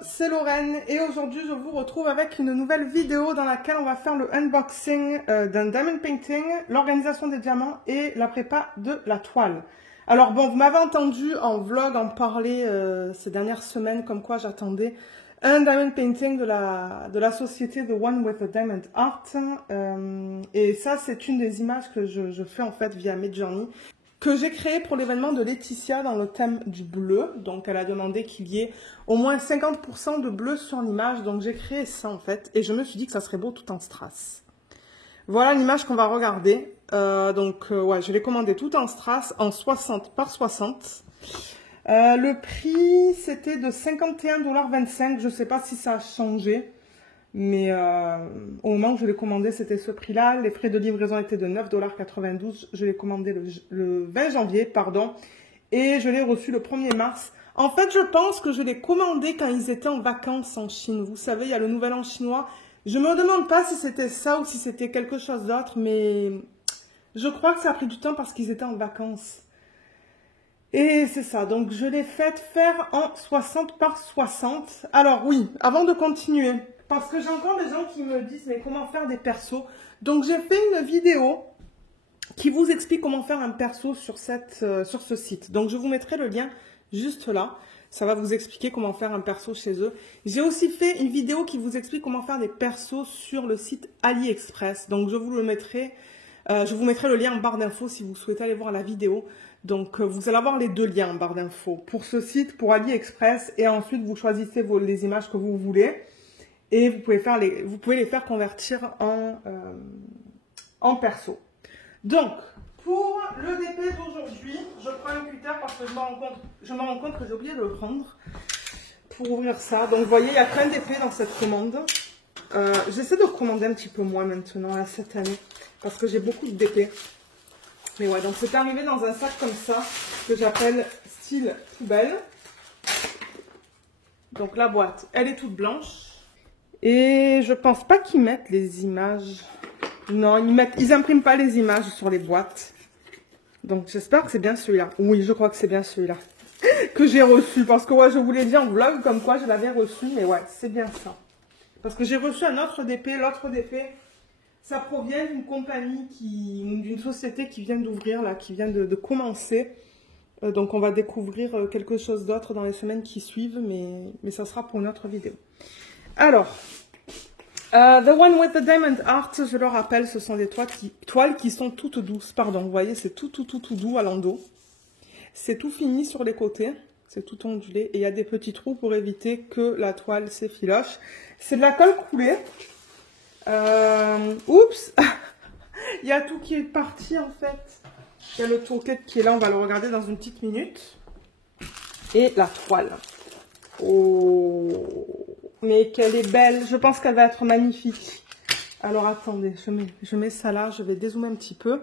c'est Lorraine et aujourd'hui je vous retrouve avec une nouvelle vidéo dans laquelle on va faire le unboxing d'un diamond painting, l'organisation des diamants et la prépa de la toile. Alors bon, vous m'avez entendu en vlog en parler ces dernières semaines comme quoi j'attendais un diamond painting de la société The One with the Diamond Art et ça c'est une des images que je fais en fait via Midjourney, que j'ai créé pour l'événement de Laetitia dans le thème du bleu. Donc elle a demandé qu'il y ait au moins 50% de bleu sur l'image. Donc j'ai créé ça en fait. Et je me suis dit que ça serait beau tout en strass. Voilà l'image qu'on va regarder. Ouais, je l'ai commandé tout en strass en 60 par 60. Le prix c'était de 51,25 $. Je ne sais pas si ça a changé. Mais au moment où je l'ai commandé, c'était ce prix-là. Les frais de livraison étaient de 9,92 $. Je l'ai commandé le 20 janvier, pardon. Et je l'ai reçu le 1er mars. En fait, je pense que je l'ai commandé quand ils étaient en vacances en Chine. Vous savez, il y a le Nouvel An chinois. Je me demande pas si c'était ça ou si c'était quelque chose d'autre. Mais je crois que ça a pris du temps parce qu'ils étaient en vacances. Et c'est ça. Donc, je l'ai fait faire en 60 par 60. Alors oui, avant de continuer... Parce que j'ai encore des gens qui me disent, mais comment faire des persos? Donc, j'ai fait une vidéo qui vous explique comment faire un perso sur ce site. Donc, je vous mettrai le lien juste là. Ça va vous expliquer comment faire un perso chez eux. J'ai aussi fait une vidéo qui vous explique comment faire des persos sur le site AliExpress. Donc, je vous mettrai le lien en barre d'infos si vous souhaitez aller voir la vidéo. Donc, vous allez avoir les deux liens en barre d'infos. Pour ce site, pour AliExpress. Et ensuite, vous choisissez les images que vous voulez. Et vous pouvez les faire convertir en perso. Donc, pour le DP d'aujourd'hui, je prends un cutter parce que je me rends compte que j'ai oublié de le prendre pour ouvrir ça. Donc, vous voyez, il y a plein d'épées dans cette commande. J'essaie de commander un petit peu moins maintenant, là, cette année, parce que j'ai beaucoup de DP. Mais ouais, donc c'est arrivé dans un sac comme ça, que j'appelle style poubelle. Donc, la boîte, elle est toute blanche. Et je pense pas qu'ils mettent les images. Non, ils impriment pas les images sur les boîtes. Donc j'espère que c'est bien celui-là. Oui, je crois que c'est bien celui-là que j'ai reçu. Parce que ouais, je vous l'ai dit en vlog comme quoi je l'avais reçu. Mais ouais, c'est bien ça. Parce que j'ai reçu un autre DP. L'autre DP, ça provient d'une compagnie d'une société qui vient d'ouvrir, là, qui vient de commencer. Donc on va découvrir quelque chose d'autre dans les semaines qui suivent. Mais ça sera pour une autre vidéo. Alors, The One with the Diamond Art, je le rappelle, ce sont des toiles qui sont toutes douces. Pardon, vous voyez, c'est tout doux à l'endos. C'est tout fini sur les côtés, c'est tout ondulé. Et il y a des petits trous pour éviter que la toile s'effiloche. C'est de la colle coulée. Oups. Il y a tout qui est parti en fait. Il y a le tourquet qui est là, on va le regarder dans une petite minute. Et la toile. Oh, mais qu'elle est belle. Je pense qu'elle va être magnifique. Alors, attendez. Je mets ça là. Je vais dézoomer un petit peu.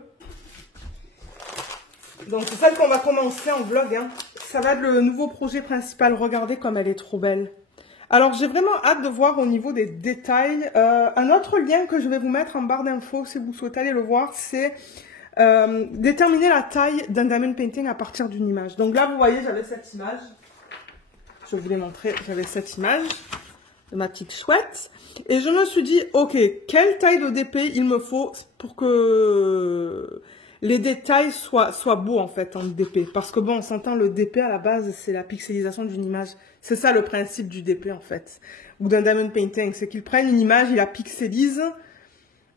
Donc, c'est celle qu'on va commencer en vlog. Hein. Ça va être le nouveau projet principal. Regardez comme elle est trop belle. Alors, j'ai vraiment hâte de voir au niveau des détails. Un autre lien que je vais vous mettre en barre d'infos, si vous souhaitez aller le voir, c'est déterminer la taille d'un diamond painting à partir d'une image. Donc là, vous voyez, j'avais cette image. Je vous l'ai montré, j'avais cette image de ma petite chouette. Et je me suis dit, ok, quelle taille de DP il me faut pour que les détails soient beaux en fait en DP. Parce que bon, on s'entend, le DP à la base, c'est la pixelisation d'une image. C'est ça le principe du DP en fait. Ou d'un diamond painting, c'est qu'ils prennent une image, ils la pixelisent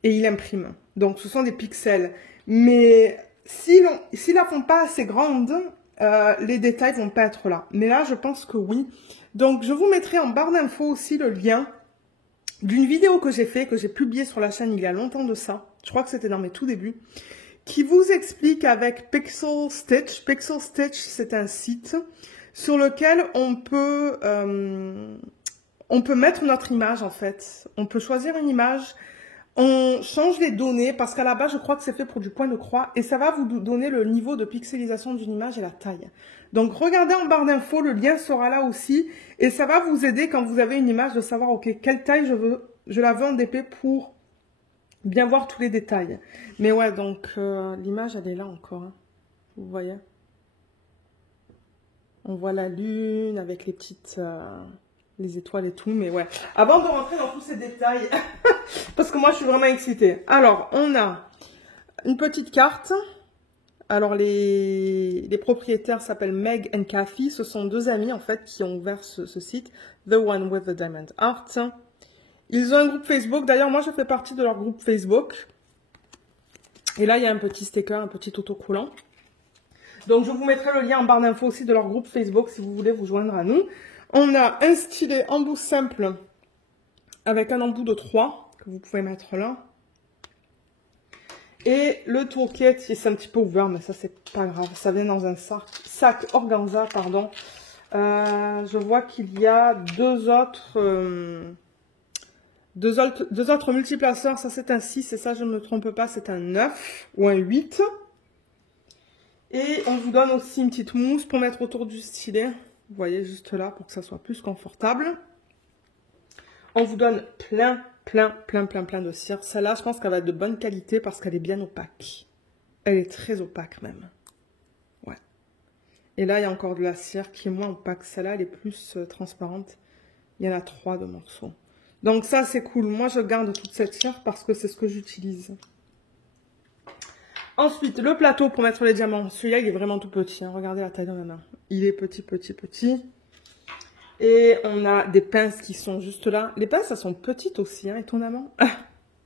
et ils l'impriment. Donc ce sont des pixels. Mais s'ils la font pas assez grande, les détails vont pas être là. Mais là, je pense que oui. Donc, je vous mettrai en barre d'infos aussi le lien d'une vidéo que j'ai fait, que j'ai publiée sur la chaîne il y a longtemps de ça. Je crois que c'était dans mes tout débuts. Qui vous explique avec Pixel Stitch. Pixel Stitch, c'est un site sur lequel on peut mettre notre image en fait. On peut choisir une image. On change les données parce qu'à la base, je crois que c'est fait pour du point de croix et ça va vous donner le niveau de pixelisation d'une image et la taille. Donc, regardez en barre d'infos, le lien sera là aussi et ça va vous aider quand vous avez une image de savoir, ok, quelle taille je la veux en DP pour bien voir tous les détails. Mais ouais, donc, l'image, elle est là encore, hein. Vous voyez? On voit la lune avec les les étoiles et tout, mais ouais. Avant de rentrer dans tous ces détails, parce que moi je suis vraiment excitée. Alors, on a une petite carte. Alors, les propriétaires s'appellent Meg and Kathy. Ce sont deux amis, en fait, qui ont ouvert ce site. The One with the Diamond Heart. Ils ont un groupe Facebook. D'ailleurs, moi, je fais partie de leur groupe Facebook. Et là, il y a un petit sticker, un petit autocollant. Donc, je vous mettrai le lien en barre d'infos aussi de leur groupe Facebook si vous voulez vous joindre à nous. On a un stylet embout simple avec un embout de 3 que vous pouvez mettre là. Et le toolkit, c'est un petit peu ouvert, mais ça, c'est pas grave. Ça vient dans un sac organza, pardon. Je vois qu'il y a deux autres multiplaceurs. Ça, c'est un 6, et ça, je ne me trompe pas, c'est un 9 ou un 8. Et on vous donne aussi une petite mousse pour mettre autour du stylet. Vous voyez, juste là, pour que ça soit plus confortable. On vous donne plein de cire. Celle-là, je pense qu'elle va être de bonne qualité parce qu'elle est bien opaque. Elle est très opaque même. Ouais. Et là, il y a encore de la cire qui est moins opaque. Celle-là, elle est plus transparente. Il y en a 3 de morceaux. Donc ça, c'est cool. Moi, je garde toute cette cire parce que c'est ce que j'utilise. Ensuite, le plateau pour mettre les diamants. Celui-là, il est vraiment tout petit. Hein. Regardez la taille de ma main. Il est petit. Et on a des pinces qui sont juste là. Les pinces, elles sont petites aussi, hein, étonnamment.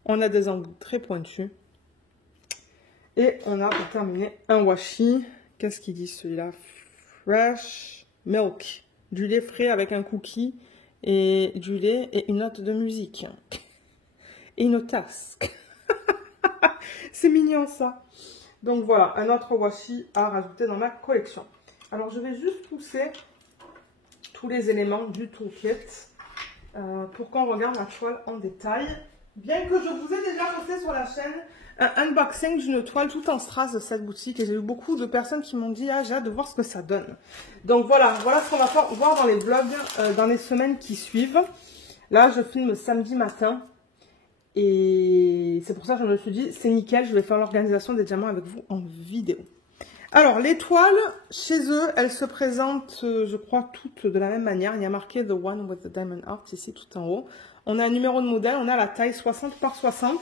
On a des embouts très pointus. Et on a, pour terminer, un washi. Qu'est-ce qu'il dit celui-là? Fresh milk. Du lait frais avec un cookie et du lait et une note de musique. Et une tasse. C'est mignon ça. Donc voilà, un autre washi à rajouter dans ma collection. Alors je vais juste pousser tous les éléments du toolkit pour qu'on regarde la toile en détail. Bien que je vous ai déjà posté sur la chaîne un unboxing d'une toile tout en strass de cette boutique. Et j'ai eu beaucoup de personnes qui m'ont dit « Ah, j'ai hâte de voir ce que ça donne. » Donc voilà ce qu'on va voir dans les vlogs dans les semaines qui suivent. Là, je filme samedi matin. Et c'est pour ça que je me suis dit, c'est nickel, je vais faire l'organisation des diamants avec vous en vidéo. Alors, les toiles, chez eux, elles se présentent, je crois, toutes de la même manière. Il y a marqué The One with the Diamond Heart ici, tout en haut. On a un numéro de modèle, on a la taille 60 par 60.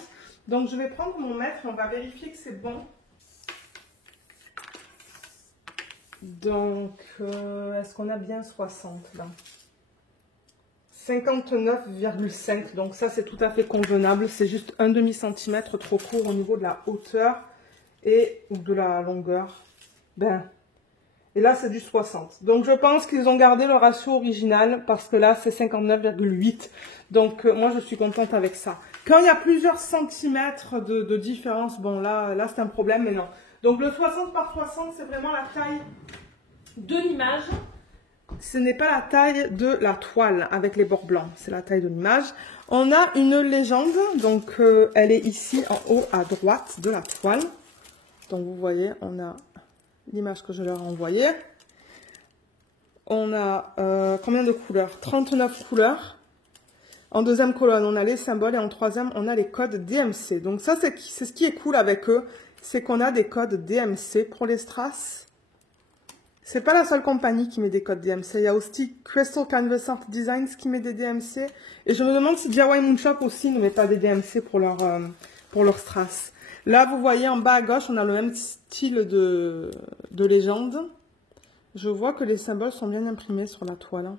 Donc, je vais prendre mon mètre, on va vérifier que c'est bon. Donc, est-ce qu'on a bien 60 là? 59,5, donc ça c'est tout à fait convenable, c'est juste un demi-centimètre trop court au niveau de la hauteur et de la longueur. Et là c'est du 60. Donc je pense qu'ils ont gardé le ratio original parce que là c'est 59,8. Donc moi je suis contente avec ça. Quand il y a plusieurs centimètres de différence, bon là c'est un problème, mais non. Donc le 60 par 60 c'est vraiment la taille de l'image. Ce n'est pas la taille de la toile avec les bords blancs, c'est la taille de l'image. On a une légende, donc elle est ici en haut à droite de la toile. Donc vous voyez, on a l'image que je leur ai envoyée. On a combien de couleurs? 39 couleurs. En deuxième colonne, on a les symboles et en troisième, on a les codes DMC. Donc ça, c'est ce qui est cool avec eux, c'est qu'on a des codes DMC pour les strass. C'est pas la seule compagnie qui met des codes DMC. Il y a aussi Crystal Canvas Art Designs qui met des DMC. Et je me demande si DIY Moonshop aussi ne met pas des DMC pour leur strass. Là, vous voyez en bas à gauche, on a le même style de légende. Je vois que les symboles sont bien imprimés sur la toile.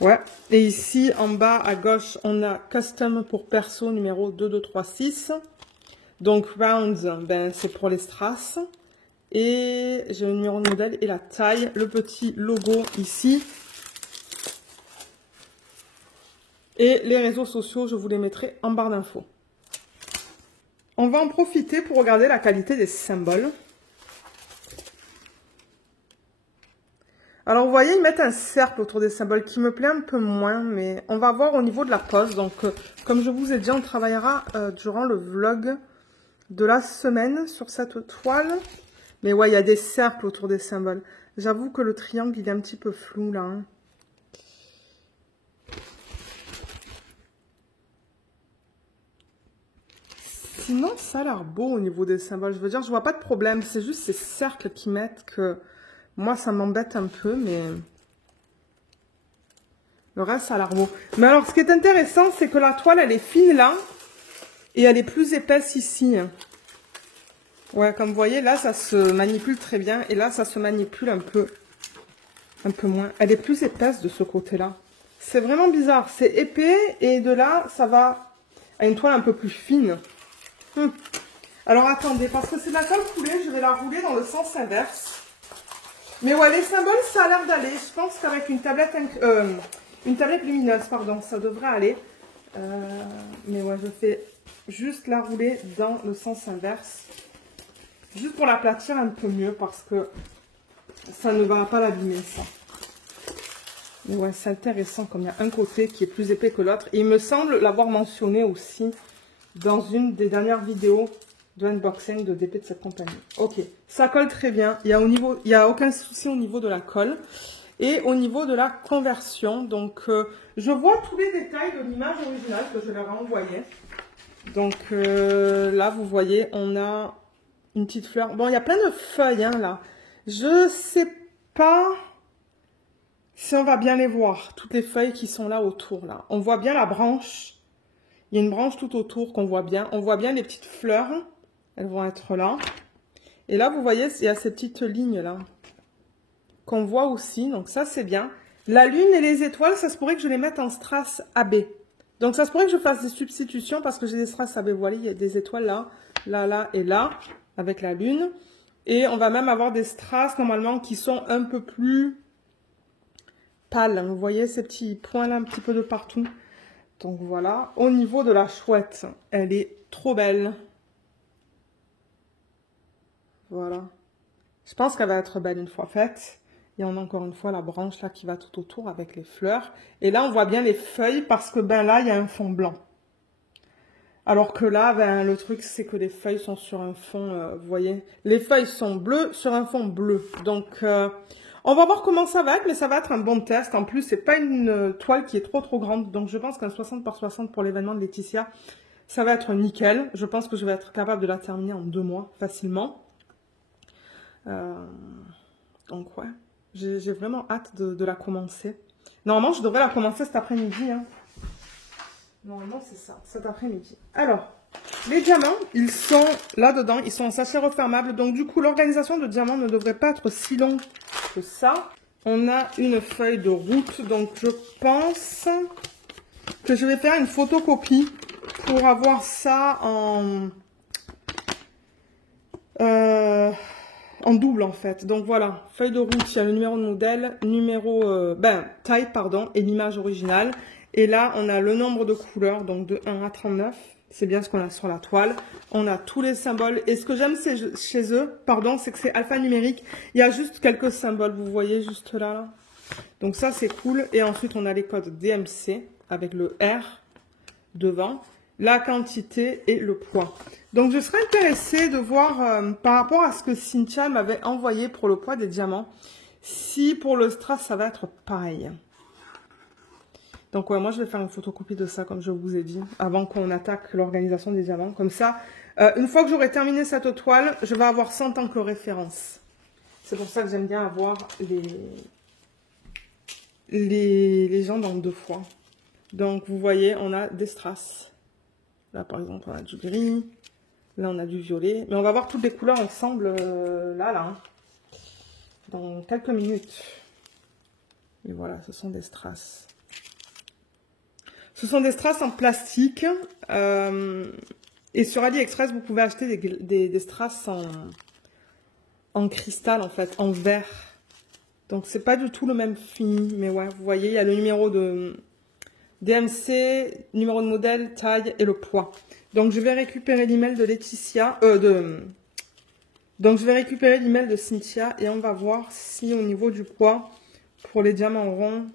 Ouais. Et ici, en bas à gauche, on a Custom pour perso numéro 2236. Donc, Rounds, c'est pour les strass. Et j'ai le numéro de modèle et la taille, le petit logo ici. Et les réseaux sociaux, je vous les mettrai en barre d'infos. On va en profiter pour regarder la qualité des symboles. Alors vous voyez, ils mettent un cercle autour des symboles qui me plaît un peu moins, mais on va voir au niveau de la pose. Donc comme je vous ai dit, on travaillera durant le vlog de la semaine sur cette toile. Mais ouais, il y a des cercles autour des symboles. J'avoue que le triangle, il est un petit peu flou là. Hein. Sinon, ça a l'air beau au niveau des symboles. Je veux dire, je vois pas de problème. C'est juste ces cercles qui mettent que... Moi, ça m'embête un peu, mais... Le reste, ça a l'air beau. Mais alors, ce qui est intéressant, c'est que la toile, elle est fine là. Et elle est plus épaisse ici. Ouais, comme vous voyez, là, ça se manipule très bien. Et là, ça se manipule un peu moins. Elle est plus épaisse de ce côté-là. C'est vraiment bizarre. C'est épais. Et de là, ça va à une toile un peu plus fine. Alors, attendez. Parce que c'est de la colle coulée, je vais la rouler dans le sens inverse. Mais ouais, les symboles, ça a l'air d'aller. Je pense qu'avec une tablette lumineuse, pardon, ça devrait aller. Mais ouais, je fais juste la rouler dans le sens inverse. Juste pour l'aplatir un peu mieux parce que ça ne va pas l'abîmer, ça. Mais ouais, c'est intéressant comme il y a un côté qui est plus épais que l'autre. Et il me semble l'avoir mentionné aussi dans une des dernières vidéos de unboxing de DP de cette compagnie. Ok, ça colle très bien. Il y a aucun souci au niveau de la colle. Et au niveau de la conversion, donc je vois tous les détails de l'image originale que je leur ai envoyée. Donc là, vous voyez, on a une petite fleur. Bon, il y a plein de feuilles hein, là. Je sais pas si on va bien les voir, toutes les feuilles qui sont là autour. Là. On voit bien la branche. Il y a une branche tout autour qu'on voit bien. On voit bien les petites fleurs. Elles vont être là. Et là, vous voyez, il y a ces petites lignes là qu'on voit aussi. Donc ça, c'est bien. La lune et les étoiles, ça se pourrait que je les mette en strass AB. Donc ça se pourrait que je fasse des substitutions parce que j'ai des strass AB. Vous voyez, il y a des étoiles là, là, là et là avec la lune. Et on va même avoir des strass normalement qui sont un peu plus pâles. Vous voyez ces petits points là un petit peu de partout. Donc voilà. Au niveau de la chouette, elle est trop belle. Voilà. Je pense qu'elle va être belle une fois faite. Et on a encore une fois la branche là qui va tout autour avec les fleurs. Et là, on voit bien les feuilles parce que ben là, il y a un fond blanc. Alors que là, ben, le truc, c'est que les feuilles sont sur un fond, vous voyez. Les feuilles sont bleues sur un fond bleu. Donc, on va voir comment ça va être, mais ça va être un bon test. En plus, c'est pas une toile qui est trop grande. Donc, je pense qu'un 60 par 60 pour l'événement de Laetitia, ça va être nickel. Je pense que je vais être capable de la terminer en 2 mois, facilement. Donc, ouais. J'ai vraiment hâte de la commencer. Normalement, je devrais la commencer cet après-midi. Hein. Normalement, c'est ça, cet après-midi. Alors, les diamants, ils sont là-dedans. Ils sont en sachet refermable. Donc, du coup, l'organisation de diamants ne devrait pas être si longue que ça. On a une feuille de route. Donc, je pense que je vais faire une photocopie pour avoir ça en double en fait. Donc voilà, feuille de route, il y a le numéro de modèle, taille pardon, et l'image originale. Et là, on a le nombre de couleurs, donc de 1 à 39. C'est bien ce qu'on a sur la toile. On a tous les symboles. Et ce que j'aime chez eux, pardon, c'est que c'est alphanumérique. Il y a juste quelques symboles, vous voyez, juste là. Donc ça, c'est cool. Et ensuite, on a les codes DMC avec le R devant, la quantité et le poids. Donc, je serais intéressée de voir par rapport à ce que Cynthia m'avait envoyé pour le poids des diamants, si pour le strass, ça va être pareil. Donc, ouais, moi, je vais faire une photocopie de ça, comme je vous ai dit, avant qu'on attaque l'organisation des diamants. Comme ça, une fois que j'aurai terminé cette toile, je vais avoir 100 en tant que référence. C'est pour ça que j'aime bien avoir les gens dans 2 fois. Donc, vous voyez, on a des strass. Là, par exemple, on a du gris. Là, on a du violet. Mais on va voir toutes les couleurs ensemble, là, dans quelques minutes. Et voilà, ce sont des strass. Ce sont des strass en plastique. Et sur AliExpress, vous pouvez acheter des strass en cristal, en fait, en verre. Donc, c'est pas du tout le même fini. Mais ouais, vous voyez, il y a le numéro de DMC, numéro de modèle, taille et le poids. Donc, je vais récupérer l'email de Laetitia, donc, je vais récupérer l'email de Cynthia et on va voir si au niveau du poids, pour les diamants ronds,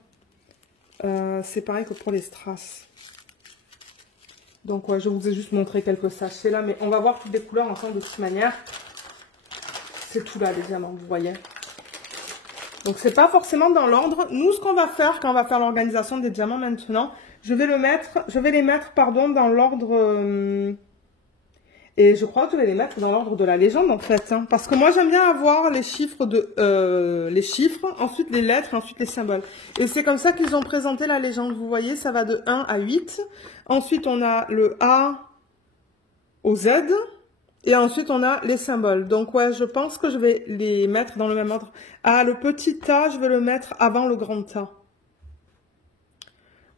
c'est pareil que pour les strass. Donc, ouais, je vous ai juste montré quelques sachets là, mais on va voir toutes les couleurs ensemble de toute manière. C'est tout là, les diamants, vous voyez. Donc, c'est pas forcément dans l'ordre. Nous, ce qu'on va faire quand on va faire l'organisation des diamants maintenant, je vais les mettre, dans l'ordre Et je crois que je vais les mettre dans l'ordre de la légende en fait. Hein, parce que moi j'aime bien avoir les chiffres, ensuite les lettres, ensuite les symboles. Et c'est comme ça qu'ils ont présenté la légende. Vous voyez, ça va de 1 à 8. Ensuite on a le A au Z. Et ensuite on a les symboles. Donc ouais, je pense que je vais les mettre dans le même ordre. Ah, le petit A, je vais le mettre avant le grand A.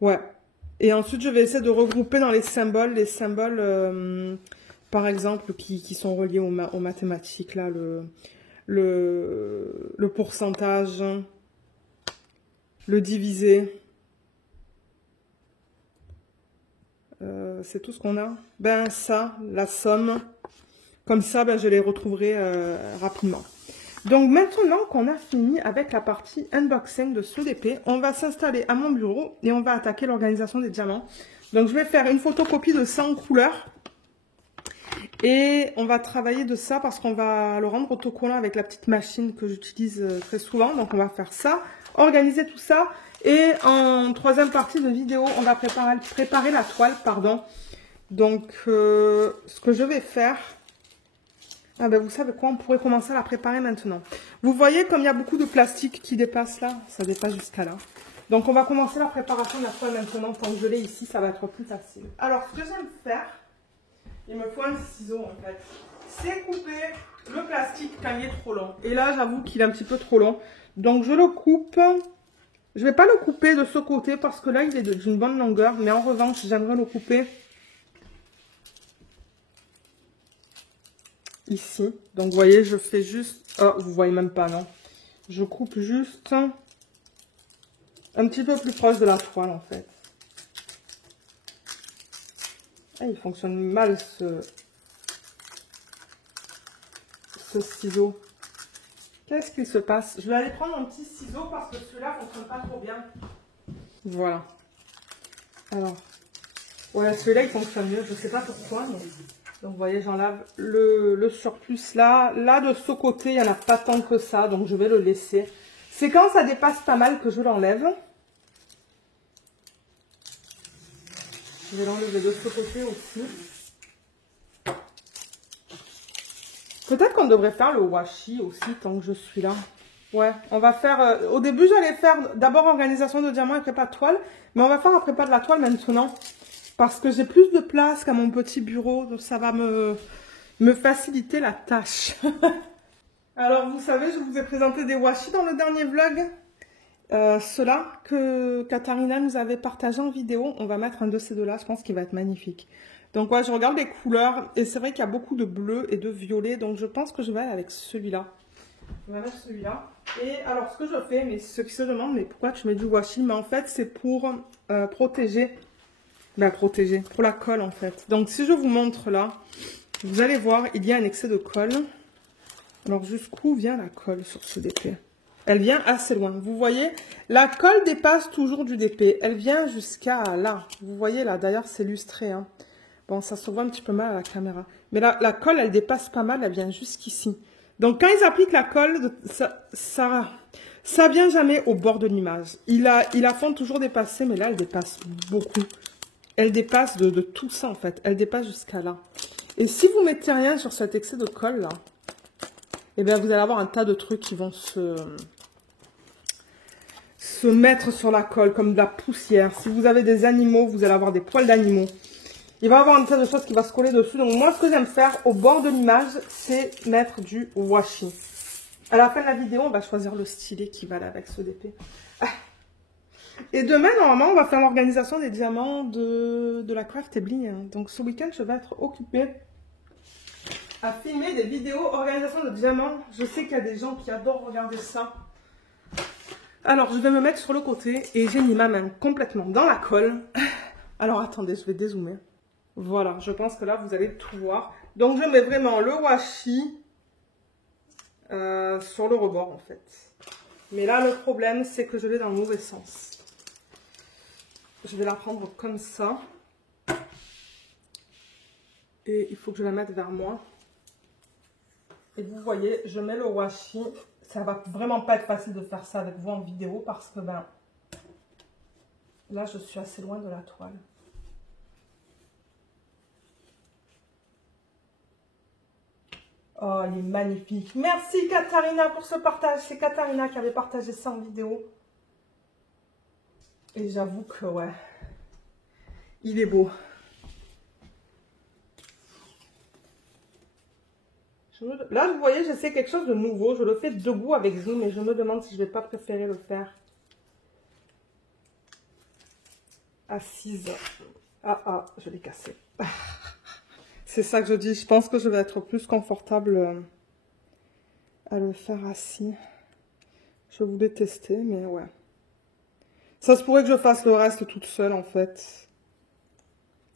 Ouais. Et ensuite je vais essayer de regrouper dans les symboles, par exemple, qui sont reliés aux mathématiques, là, le pourcentage, le divisé. C'est tout ce qu'on a. Ben ça, la somme. Comme ça, ben, je les retrouverai rapidement. Donc maintenant qu'on a fini avec la partie unboxing de ce DP, on va s'installer à mon bureau et on va attaquer l'organisation des diamants. Donc je vais faire une photocopie de ça en couleur. Et on va travailler de ça parce qu'on va le rendre autocollant avec la petite machine que j'utilise très souvent. Donc on va faire ça, organiser tout ça. Et en troisième partie de vidéo, on va préparer la toile, pardon. Donc ce que je vais faire... Ah ben vous savez quoi, on pourrait commencer à la préparer maintenant. Vous voyez comme il y a beaucoup de plastique qui dépasse là, ça dépasse jusqu'à là. Donc on va commencer la préparation de la toile maintenant. Tant que je l'ai ici, ça va être plus facile. Alors ce que j'aime faire... Il me faut un ciseau en fait. C'est couper le plastique quand il est trop long. Et là, j'avoue qu'il est un petit peu trop long. Donc, je le coupe. Je ne vais pas le couper de ce côté parce que là, il est d'une bonne longueur. Mais en revanche, j'aimerais le couper ici. Donc, vous voyez, je fais juste... Oh, vous voyez même pas, non? Je coupe juste un petit peu plus proche de la toile en fait. Ah, il fonctionne mal ce ciseau. Qu'est-ce qu'il se passe? Je vais aller prendre mon petit ciseau parce que celui-là ne fonctionne pas trop bien. Voilà. Alors, ouais, celui-là il fonctionne mieux. Je ne sais pas pourquoi. Mais... Donc, vous voyez, j'enlève le surplus là. Là, de ce côté, il n'y en a pas tant que ça. Donc, je vais le laisser. C'est quand ça dépasse pas mal que je l'enlève. Je vais l'enlever de ce côté aussi. Peut-être qu'on devrait faire le washi aussi tant que je suis là. Ouais, on va faire... au début, j'allais faire d'abord organisation de diamants et prépa de toile. Mais on va faire la prépa de la toile maintenant. Parce que j'ai plus de place qu'à mon petit bureau. Donc ça va me faciliter la tâche. Alors, vous savez, je vous ai présenté des washi dans le dernier vlog. Ceux-là que Katharina nous avait partagé en vidéo, on va mettre un de ces deux-là, je pense qu'il va être magnifique. Donc ouais, je regarde les couleurs et c'est vrai qu'il y a beaucoup de bleu et de violet, donc je pense que je vais aller avec celui-là. Je vais mettre celui-là. Et alors ce que je fais, mais ceux qui se demandent, mais pourquoi tu mets du washi? Mais en fait c'est pour protéger, pour la colle en fait. Donc si je vous montre là, vous allez voir, il y a un excès de colle. Alors jusqu'où vient la colle sur ce DP? Elle vient assez loin. Vous voyez, la colle dépasse toujours du DP. Elle vient jusqu'à là. Vous voyez là, d'ailleurs, c'est illustré. Hein. Bon, ça se voit un petit peu mal à la caméra. Mais la colle, elle dépasse pas mal. Elle vient jusqu'ici. Donc, quand ils appliquent la colle, ça vient jamais au bord de l'image. Ils la font toujours dépasser, mais là, elle dépasse beaucoup. Elle dépasse de tout ça, en fait. Elle dépasse jusqu'à là. Et si vous mettez rien sur cet excès de colle, là, eh bien, vous allez avoir un tas de trucs qui vont se mettre sur la colle, comme de la poussière. Si vous avez des animaux, vous allez avoir des poils d'animaux. Il va y avoir un tas de choses qui vont se coller dessus. Donc, moi, ce que j'aime faire au bord de l'image, c'est mettre du washi. À la fin de la vidéo, on va choisir le stylet qui va aller avec ce DP. Et demain, normalement, on va faire l'organisation des diamants de la Craftibly. Hein. Donc, ce week-end, je vais être occupée à filmer des vidéos organisation de diamants. Je sais qu'il y a des gens qui adorent regarder ça. Alors, je vais me mettre sur le côté et j'ai mis ma main complètement dans la colle. Alors, attendez, je vais dézoomer. Voilà, je pense que là, vous allez tout voir. Donc, je mets vraiment le washi sur le rebord, en fait. Mais là, le problème, c'est que je l'ai dans le mauvais sens. Je vais la prendre comme ça. Et il faut que je la mette vers moi. Et vous voyez, je mets le washi. Ça va vraiment pas être facile de faire ça avec vous en vidéo parce que ben là, je suis assez loin de la toile. Oh, il est magnifique. Merci Katharina pour ce partage. C'est Katharina qui avait partagé ça en vidéo. Et j'avoue que ouais, il est beau. Là, vous voyez, j'essaie quelque chose de nouveau. Je le fais debout avec vous, mais je me demande si je vais pas préférer le faire assise. Ah, je l'ai cassé. C'est ça que je dis. Je pense que je vais être plus confortable à le faire assis. Je voulais tester, mais ouais. Ça se pourrait que je fasse le reste toute seule, en fait.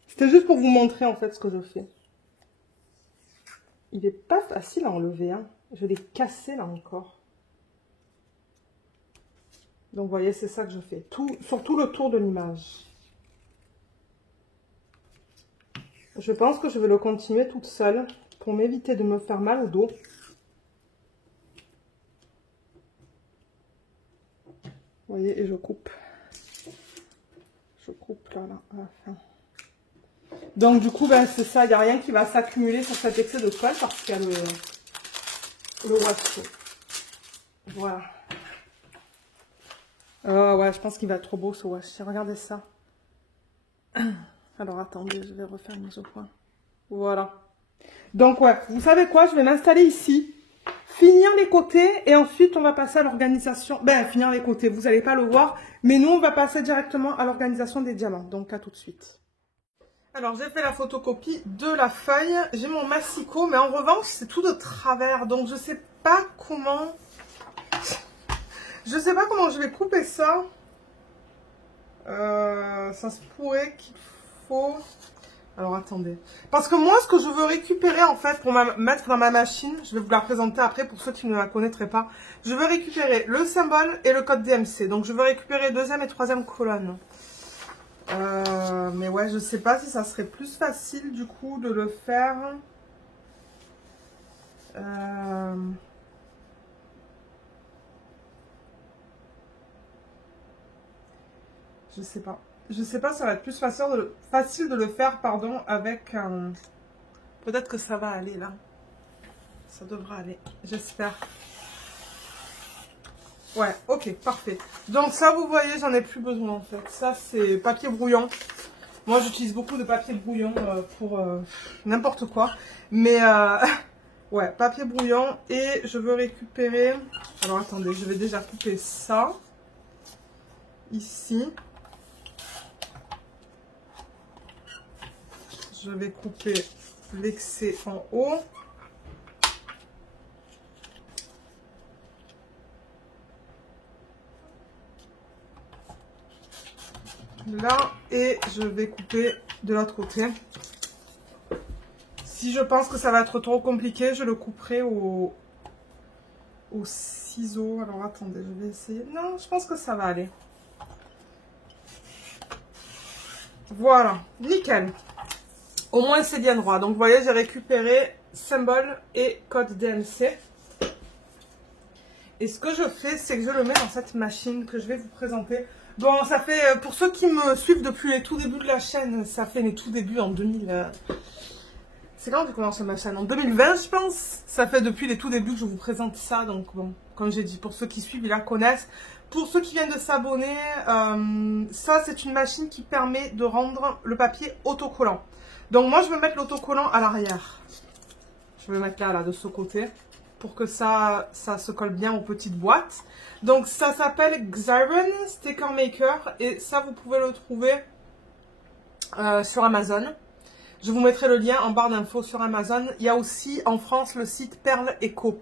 C'était juste pour vous montrer, en fait, ce que je fais. Il n'est pas facile à enlever, hein. Je l'ai cassé, là, encore. Donc, vous voyez, c'est ça que je fais. Sur tout le tour de l'image. Je pense que je vais le continuer toute seule pour m'éviter de me faire mal au dos. Vous voyez, et je coupe. Je coupe là, à la fin. Donc du coup, ben, c'est ça, il n'y a rien qui va s'accumuler sur cet excès de colle parce qu'il y a le wax. Voilà. Oh ouais, je pense qu'il va être trop beau ce washi. Regardez ça. Alors attendez, je vais refaire une mise au point. Voilà. Donc ouais, vous savez quoi, je vais m'installer ici. Finir les côtés et ensuite on va passer à l'organisation. Ben, finir les côtés, vous n'allez pas le voir. Mais nous, on va passer directement à l'organisation des diamants. Donc à tout de suite. Alors, j'ai fait la photocopie de la feuille. J'ai mon massicot, mais en revanche, c'est tout de travers. Donc, je sais pas comment... Je sais pas comment je vais couper ça. Ça se pourrait qu'il faut... Alors, attendez. Parce que moi, ce que je veux récupérer, en fait, pour mettre dans ma machine, je vais vous la présenter après pour ceux qui ne la connaîtraient pas. Je veux récupérer le symbole et le code DMC. Donc, je veux récupérer deuxième et troisième colonne. Mais ouais, je sais pas si ça serait plus facile du coup de le faire. Je sais pas. Je sais pas, ça va être plus facile de le faire, pardon, avec un... Peut-être que ça va aller là. Ça devra aller, j'espère. Ouais, ok, parfait. Donc ça, vous voyez, j'en ai plus besoin en fait. Ça, c'est papier brouillon. Moi, j'utilise beaucoup de papier brouillon pour n'importe quoi. Mais, ouais, papier brouillon. Et je veux récupérer... Alors, attendez, je vais déjà couper ça. Ici. Je vais couper l'excès en haut. Là, et je vais couper de l'autre côté. Si je pense que ça va être trop compliqué, je le couperai au ciseau. Alors attendez, je vais essayer. Non, je pense que ça va aller. Voilà, nickel. Au moins c'est bien droit. Donc vous voyez, j'ai récupéré symbole et code DMC. Et ce que je fais, c'est que je le mets dans cette machine que je vais vous présenter. Bon, ça fait, pour ceux qui me suivent depuis les tout débuts de la chaîne, ça fait les tout débuts en 2000... C'est quand j'ai commencé ma chaîne? En 2020, je pense. Ça fait depuis les tout débuts que je vous présente ça. Donc bon, comme j'ai dit, pour ceux qui suivent, ils la connaissent. Pour ceux qui viennent de s'abonner, ça c'est une machine qui permet de rendre le papier autocollant. Donc moi, je vais mettre l'autocollant à l'arrière. Je vais mettre là, de ce côté, pour que ça se colle bien aux petites boîtes. Donc ça s'appelle Xiron Sticker Maker et ça vous pouvez le trouver sur Amazon. Je vous mettrai le lien en barre d'infos sur Amazon. Il y a aussi en France le site Perle Eco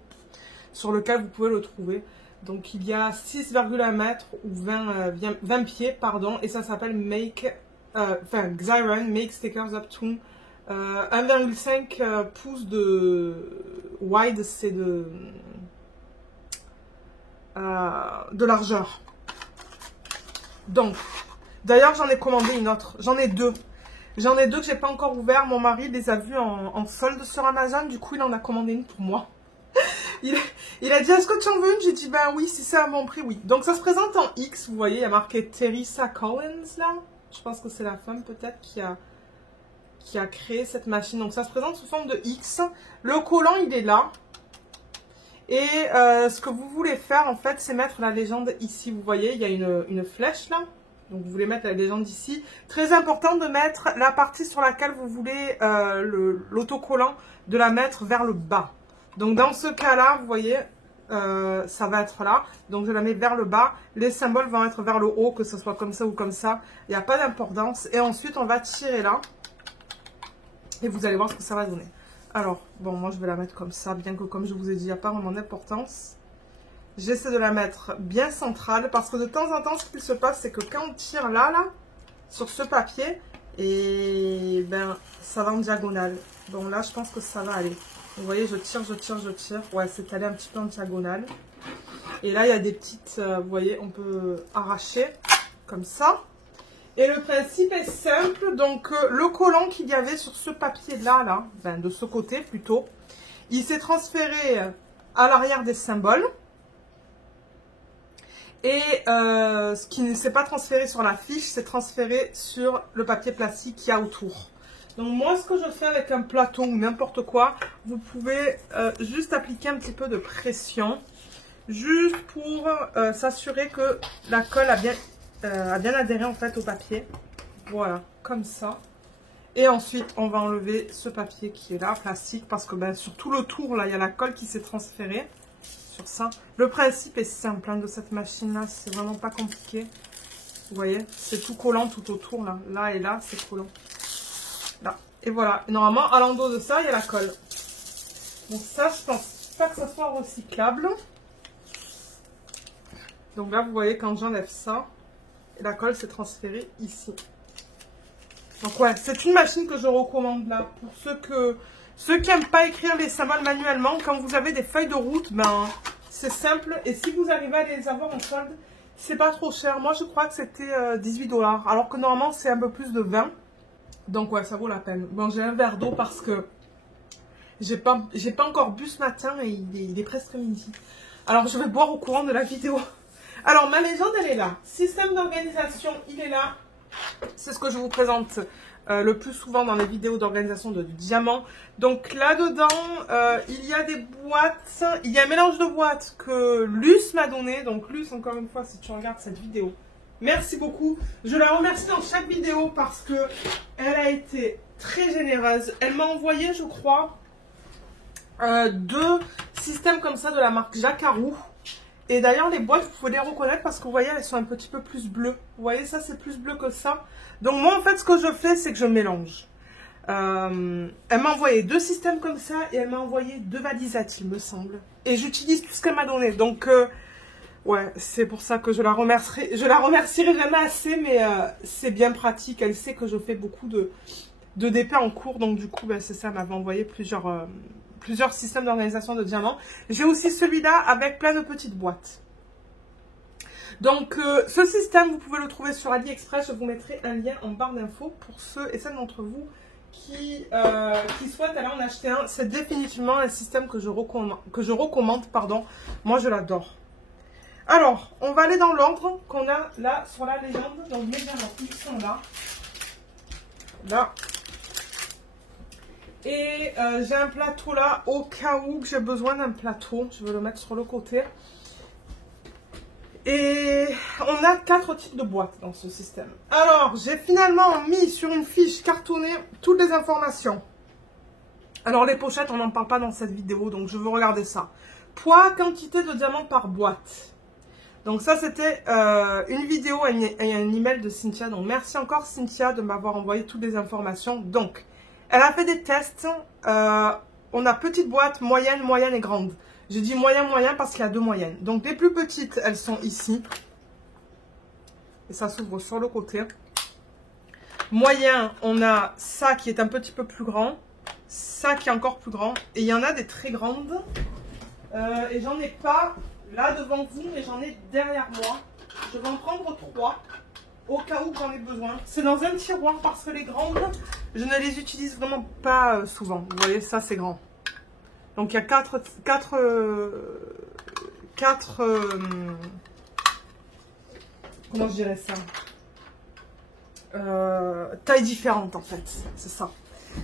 sur lequel vous pouvez le trouver. Donc il y a 6,1 mètres ou 20 pieds pardon, et ça s'appelle Xiron Make Stickers Up to 1,5 pouces de wide, c'est de largeur. Donc, d'ailleurs j'en ai commandé une autre, j'en ai deux. J'en ai deux que j'ai pas encore ouvert. Mon mari les a vus en solde sur Amazon. Du coup, il en a commandé une pour moi. Il a dit, est-ce que tu en veux une? J'ai dit, ben oui, si c'est à bon prix, oui. Donc, ça se présente en X. Vous voyez, il y a marqué Teresa Collins, là. Je pense que c'est la femme, peut-être, qui qui a créé cette machine. Donc ça se présente sous forme de X. Le collant, il est là. Et ce que vous voulez faire, en fait, c'est mettre la légende ici. Vous voyez, il y a une flèche là. Donc vous voulez mettre la légende ici. Très important de mettre la partie sur laquelle vous voulez l'autocollant, de la mettre vers le bas. Donc dans ce cas-là, vous voyez, ça va être là. Donc je la mets vers le bas. Les symboles vont être vers le haut, que ce soit comme ça ou comme ça. Il n'y a pas d'importance. Et ensuite, on va tirer là. Et vous allez voir ce que ça va donner. Alors, bon, moi je vais la mettre comme ça, bien que comme je vous ai dit, il n'y a pas vraiment d'importance. J'essaie de la mettre bien centrale parce que de temps en temps, ce qui se passe, c'est que quand on tire là, sur ce papier, et ben, ça va en diagonale. Bon, là, je pense que ça va aller. Vous voyez, je tire, je tire, je tire. Ouais, c'est allé un petit peu en diagonale. Et là, il y a des petites, vous voyez, on peut arracher comme ça. Et le principe est simple. Donc, le collant qu'il y avait sur ce papier-là, ben, de ce côté plutôt, il s'est transféré à l'arrière des symboles. Et ce qui ne s'est pas transféré sur la fiche, c'est transféré sur le papier plastique qu'il y a autour. Donc moi, ce que je fais avec un plateau ou n'importe quoi, vous pouvez juste appliquer un petit peu de pression. Juste pour s'assurer que la colle a bien adhéré en fait au papier. Voilà, comme ça. Et ensuite, on va enlever ce papier qui est là, plastique, parce que ben, sur tout le tour, là, il y a la colle qui s'est transférée. Sur ça. Le principe est simple hein, de cette machine là, c'est vraiment pas compliqué. Vous voyez, c'est tout collant tout autour là. Là et là, c'est collant. Là. Et voilà. Et normalement, à l'endos de ça, il y a la colle. Donc ça, je pense pas que ça soit recyclable. Donc là, vous voyez, quand j'enlève ça, la colle s'est transférée ici. Donc ouais, c'est une machine que je recommande là. Pour ceux qui n'aiment pas écrire les symboles manuellement, quand vous avez des feuilles de route, ben c'est simple. Et si vous arrivez à les avoir en solde, c'est pas trop cher. Moi, je crois que c'était 18 $. Alors que normalement, c'est un peu plus de 20. Donc ouais, ça vaut la peine. Bon, j'ai un verre d'eau parce que j'ai pas encore bu ce matin et il est presque midi. Alors, je vais boire au courant de la vidéo. Alors, ma légende, elle est là. Système d'organisation, il est là. C'est ce que je vous présente le plus souvent dans les vidéos d'organisation de diamants. Donc là-dedans, il y a des boîtes. Il y a un mélange de boîtes que Luce m'a donné. Donc Luce, encore une fois, si tu regardes cette vidéo, merci beaucoup. Je la remercie dans chaque vidéo parce que elle a été très généreuse. Elle m'a envoyé, je crois, 2 systèmes comme ça de la marque Jacquarou. Et d'ailleurs, les boîtes, vous pouvez les reconnaître parce que vous voyez, elles sont un petit peu plus bleues. Vous voyez, ça, c'est plus bleu que ça. Donc, moi, en fait, ce que je fais, c'est que je mélange. Elle m'a envoyé 2 systèmes comme ça et elle m'a envoyé 2 valisettes, il me semble. Et j'utilise tout ce qu'elle m'a donné. Donc, ouais, c'est pour ça que je la remercierai. Je la remercierai jamais assez, mais c'est bien pratique. Elle sait que je fais beaucoup de DP en cours. Donc, du coup, ben, c'est ça, elle m'avait envoyé plusieurs systèmes d'organisation de diamants. J'ai aussi celui-là avec plein de petites boîtes. Donc, ce système, vous pouvez le trouver sur AliExpress. Je vous mettrai un lien en barre d'infos pour ceux et celles d'entre vous qui souhaitent aller en acheter un. C'est définitivement un système que je recommande. Pardon. Moi, je l'adore. Alors, on va aller dans l'ordre qu'on a là sur la légende. Donc, les diamants, ils sont là. Là. Et j'ai un plateau là au cas où j'ai besoin d'un plateau. Je vais le mettre sur le côté. Et on a 4 types de boîtes dans ce système. Alors, j'ai finalement mis sur une fiche cartonnée toutes les informations. Alors, les pochettes, on n'en parle pas dans cette vidéo, donc je veux regarder ça. Poids, quantité de diamants par boîte. Donc ça, c'était une vidéo et un email de Cynthia. Donc, merci encore Cynthia de m'avoir envoyé toutes les informations. Donc, elle a fait des tests. On a petite boîte, moyenne, moyenne et grande. J'ai dit moyen, moyen parce qu'il y a 2 moyennes. Donc, les plus petites, elles sont ici. Et ça s'ouvre sur le côté. Moyen, on a ça qui est un petit peu plus grand. Ça qui est encore plus grand. Et il y en a des très grandes. Et j'en ai pas là devant vous, mais j'en ai derrière moi. Je vais en prendre 3. Au cas où j'en ai besoin. C'est dans un tiroir parce que les grandes, je ne les utilise vraiment pas souvent. Vous voyez, ça c'est grand. Donc il y a 4 comment je dirais ça, tailles différentes en fait. C'est ça.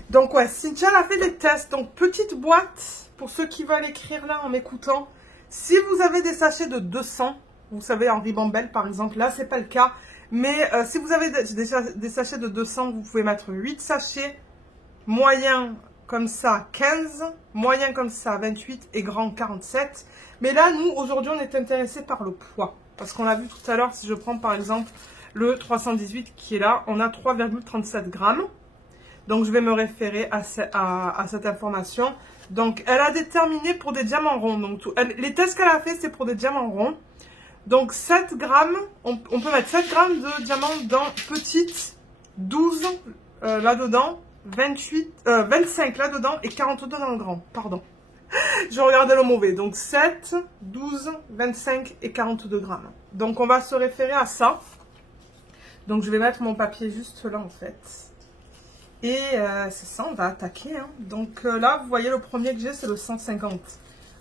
Donc ouais, Cynthia elle a fait des tests. Donc petite boîte, pour ceux qui veulent écrire là en m'écoutant. Si vous avez des sachets de 200, vous savez en ribambelle par exemple, là c'est pas le cas. Mais si vous avez des sachets de 200, vous pouvez mettre 8 sachets. Moyen comme ça 15, moyen comme ça 28 et grand 47. Mais là nous aujourd'hui on est intéressé par le poids. Parce qu'on l'a vu tout à l'heure, si je prends par exemple le 318 qui est là, on a 3,37 grammes. Donc je vais me référer à cette information. Donc elle a déterminé pour des diamants ronds. Donc les tests qu'elle a fait c'est pour des diamants ronds. Donc 7 grammes, on peut mettre 7 grammes de diamants dans petite, 12 là-dedans, 25 là-dedans et 42 dans le grand. Pardon. Je regardais le mauvais. Donc 7, 12, 25 et 42 grammes. Donc on va se référer à ça. Donc je vais mettre mon papier juste là en fait. Et c'est ça, on va attaquer. Hein. Donc là, vous voyez, le premier que j'ai, c'est le 150.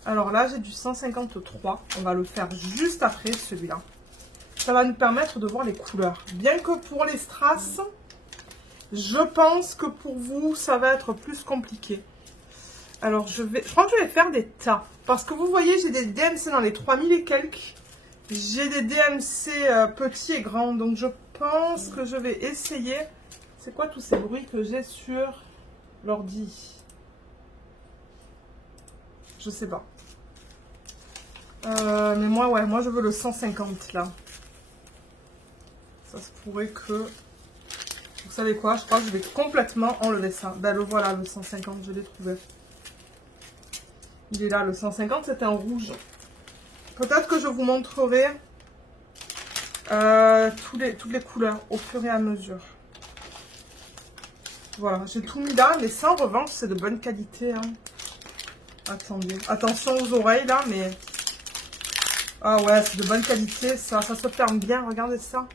Alors là, j'ai du 153. On va le faire juste après celui-là. Ça va nous permettre de voir les couleurs. Bien que pour les strass, je pense que pour vous, ça va être plus compliqué. Alors, je crois que je vais faire des tas. Parce que vous voyez, j'ai des DMC dans les 3000 et quelques. J'ai des DMC petits et grands. Donc, je pense que je vais essayer... C'est quoi tous ces bruits que j'ai sur l'ordi? Je sais pas. Mais moi, ouais, moi je veux le 150 là. Ça se pourrait que... Vous savez quoi? Je crois que je vais complètement enlever ça. Ben le voilà, le 150, je l'ai trouvé. Il est là, le 150, c'était en rouge. Peut-être que je vous montrerai toutes les couleurs au fur et à mesure. Voilà, j'ai tout mis là, mais ça en revanche, c'est de bonne qualité. Hein. Attendez, attention aux oreilles là, mais... Ah ouais, c'est de bonne qualité, ça se ferme bien, regardez ça.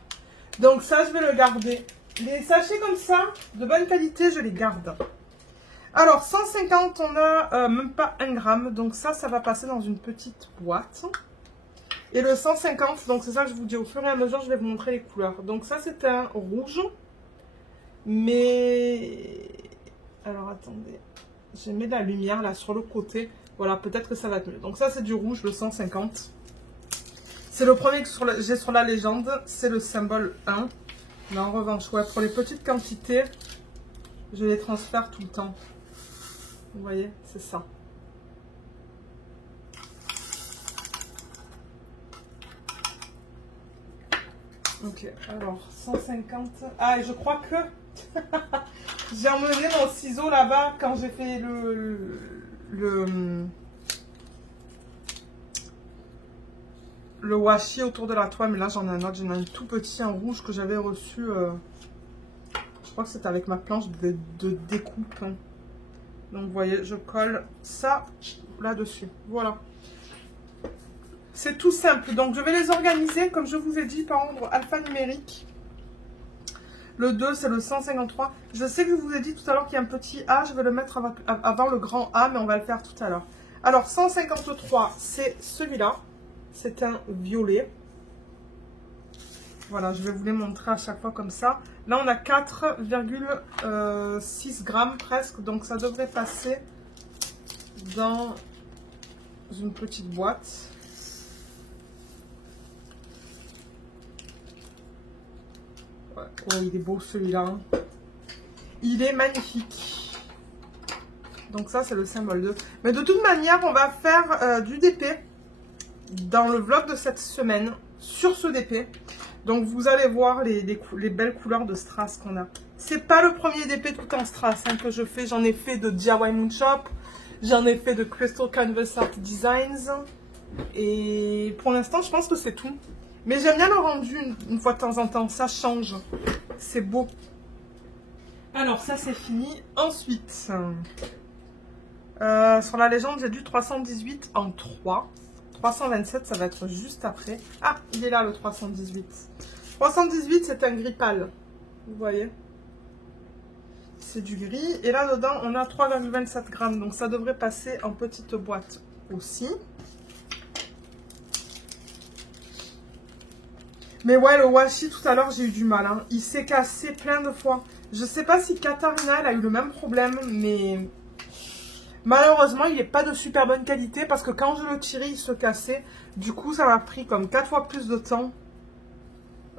Donc ça, je vais le garder. Les sachets comme ça, de bonne qualité, je les garde. Alors, 150, on a même pas 1 gramme, donc ça va passer dans une petite boîte. Et le 150, donc c'est ça que je vous dis, au fur et à mesure, je vais vous montrer les couleurs. Donc ça, c'est un rouge. Mais, alors attendez, j'ai mis de la lumière là sur le côté. Voilà, peut-être que ça va être mieux. Donc ça, c'est du rouge, le 150. C'est le premier que j'ai sur la légende. C'est le symbole 1. Mais en revanche, ouais, pour les petites quantités, je les transfère tout le temps. Vous voyez, c'est ça. Ok, alors 150. Ah, et je crois que... j'ai emmené mon ciseau là-bas quand j'ai fait le washi autour de la toile. Mais là, j'en ai un autre. J'en ai un tout petit en rouge que j'avais reçu. Je crois que c'était avec ma planche de découpe. Donc, vous voyez, je colle ça là-dessus. Voilà. C'est tout simple. Donc, je vais les organiser, comme je vous ai dit, par ordre alphanumérique. Le 2, c'est le 153. Je sais que je vous ai dit tout à l'heure qu'il y a un petit A. Je vais le mettre avant le grand A, mais on va le faire tout à l'heure. Alors, 153, c'est celui-là. C'est un violet. Voilà, je vais vous les montrer à chaque fois comme ça. Là, on a 4,6 grammes presque. Donc, ça devrait passer dans une petite boîte. Oh, il est beau celui-là. Il est magnifique. Donc ça, c'est le symbole 2. Mais de toute manière, on va faire du DP dans le vlog de cette semaine sur ce DP. Donc vous allez voir les belles couleurs de strass qu'on a. C'est pas le premier DP tout en strass hein, que je fais. J'en ai fait de DIY Moon Shop. J'en ai fait de Crystal Canvas Art Designs. Et pour l'instant, je pense que c'est tout. Mais j'aime bien le rendu une fois de temps en temps. Ça change. C'est beau. Alors, ça, c'est fini. Ensuite, sur la légende, j'ai du 318 en 3. 327, ça va être juste après. Ah, il est là, le 318. 318, c'est un gris pâle. Vous voyez? C'est du gris. Et là, dedans, on a 3,27 grammes. Donc, ça devrait passer en petite boîte aussi. Mais ouais, le washi, tout à l'heure, j'ai eu du mal. Hein. Il s'est cassé plein de fois. Je sais pas si Katharina elle a eu le même problème, mais malheureusement il n'est pas de super bonne qualité parce que quand je le tirais il se cassait. Du coup ça m'a pris comme 4 fois plus de temps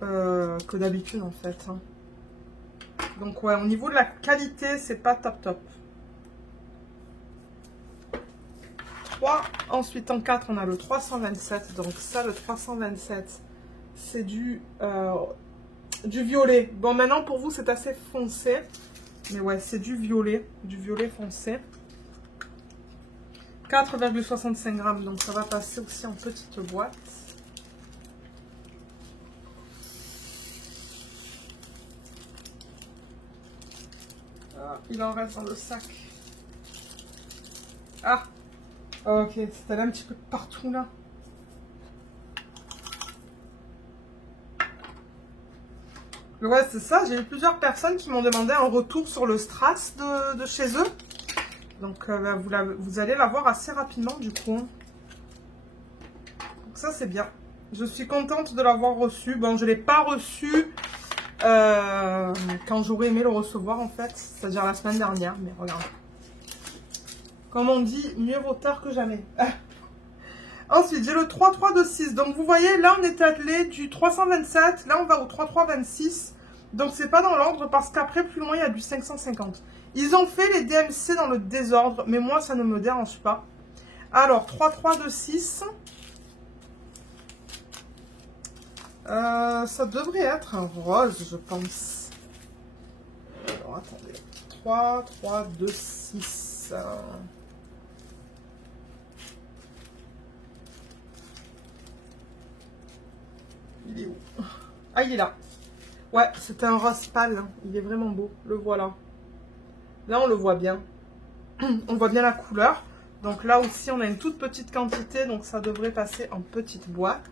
que d'habitude en fait. Hein. Donc ouais, au niveau de la qualité c'est pas top top. 3. Ensuite en 4 on a le 327. Donc ça le 327 c'est du violet. Bon maintenant pour vous c'est assez foncé. Mais ouais c'est du violet foncé. 4,65 grammes. Donc ça va passer aussi en petite boîte. Ah, il en reste dans le sac. Ah ok, c'était là un petit peu partout là. Ouais, c'est ça. J'ai eu plusieurs personnes qui m'ont demandé un retour sur le strass de chez eux. Donc, vous allez l'avoir assez rapidement du coup. Donc ça, c'est bien. Je suis contente de l'avoir reçu. Bon, je ne l'ai pas reçu quand j'aurais aimé le recevoir en fait. C'est-à-dire la semaine dernière. Mais regarde. Comme on dit, mieux vaut tard que jamais. Ensuite, j'ai le 3326. Donc, vous voyez, là, on est allé du 327. Là, on va au 3326. Donc, c'est pas dans l'ordre parce qu'après, plus loin, il y a du 550. Ils ont fait les DMC dans le désordre. Mais moi, ça ne me dérange pas. Alors, 3326. Ça devrait être un rose, je pense. Alors, attendez. 3326. Il est où? Ah, il est là. Ouais, c'est un rose pâle. Il est vraiment beau. Le voilà. Là, on le voit bien. On voit bien la couleur. Donc là aussi, on a une toute petite quantité. Donc ça devrait passer en petite boîte.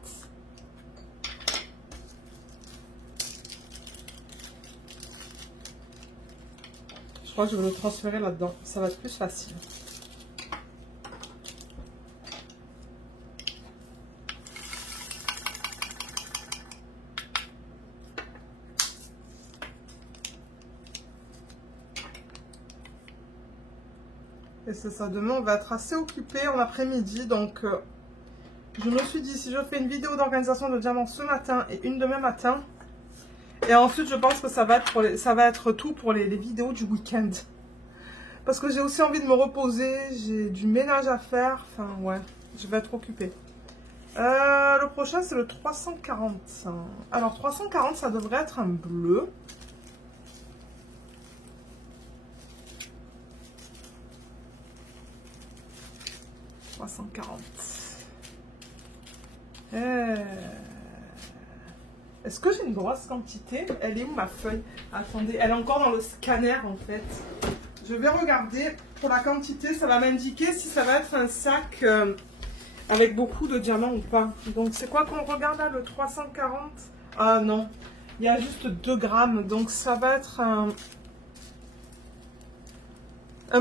Je crois que je vais le transférer là-dedans. Ça va être plus facile. Et c'est ça, demain on va être assez occupé en après-midi, donc je me suis dit si je fais une vidéo d'organisation de diamants ce matin et une demain matin, et ensuite je pense que ça va être, tout pour les vidéos du week-end. Parce que j'ai aussi envie de me reposer, j'ai du ménage à faire, enfin ouais, je vais être occupée. Le prochain c'est le 340. Alors 340 ça devrait être un bleu. Est-ce que j'ai une grosse quantité? Elle est où ma feuille? Attendez, elle est encore dans le scanner en fait. Je vais regarder pour la quantité, ça va m'indiquer si ça va être un sac avec beaucoup de diamants ou pas. Donc c'est quoi qu'on regarde là, le 340? Ah non, il y a juste 2 grammes, donc ça va être un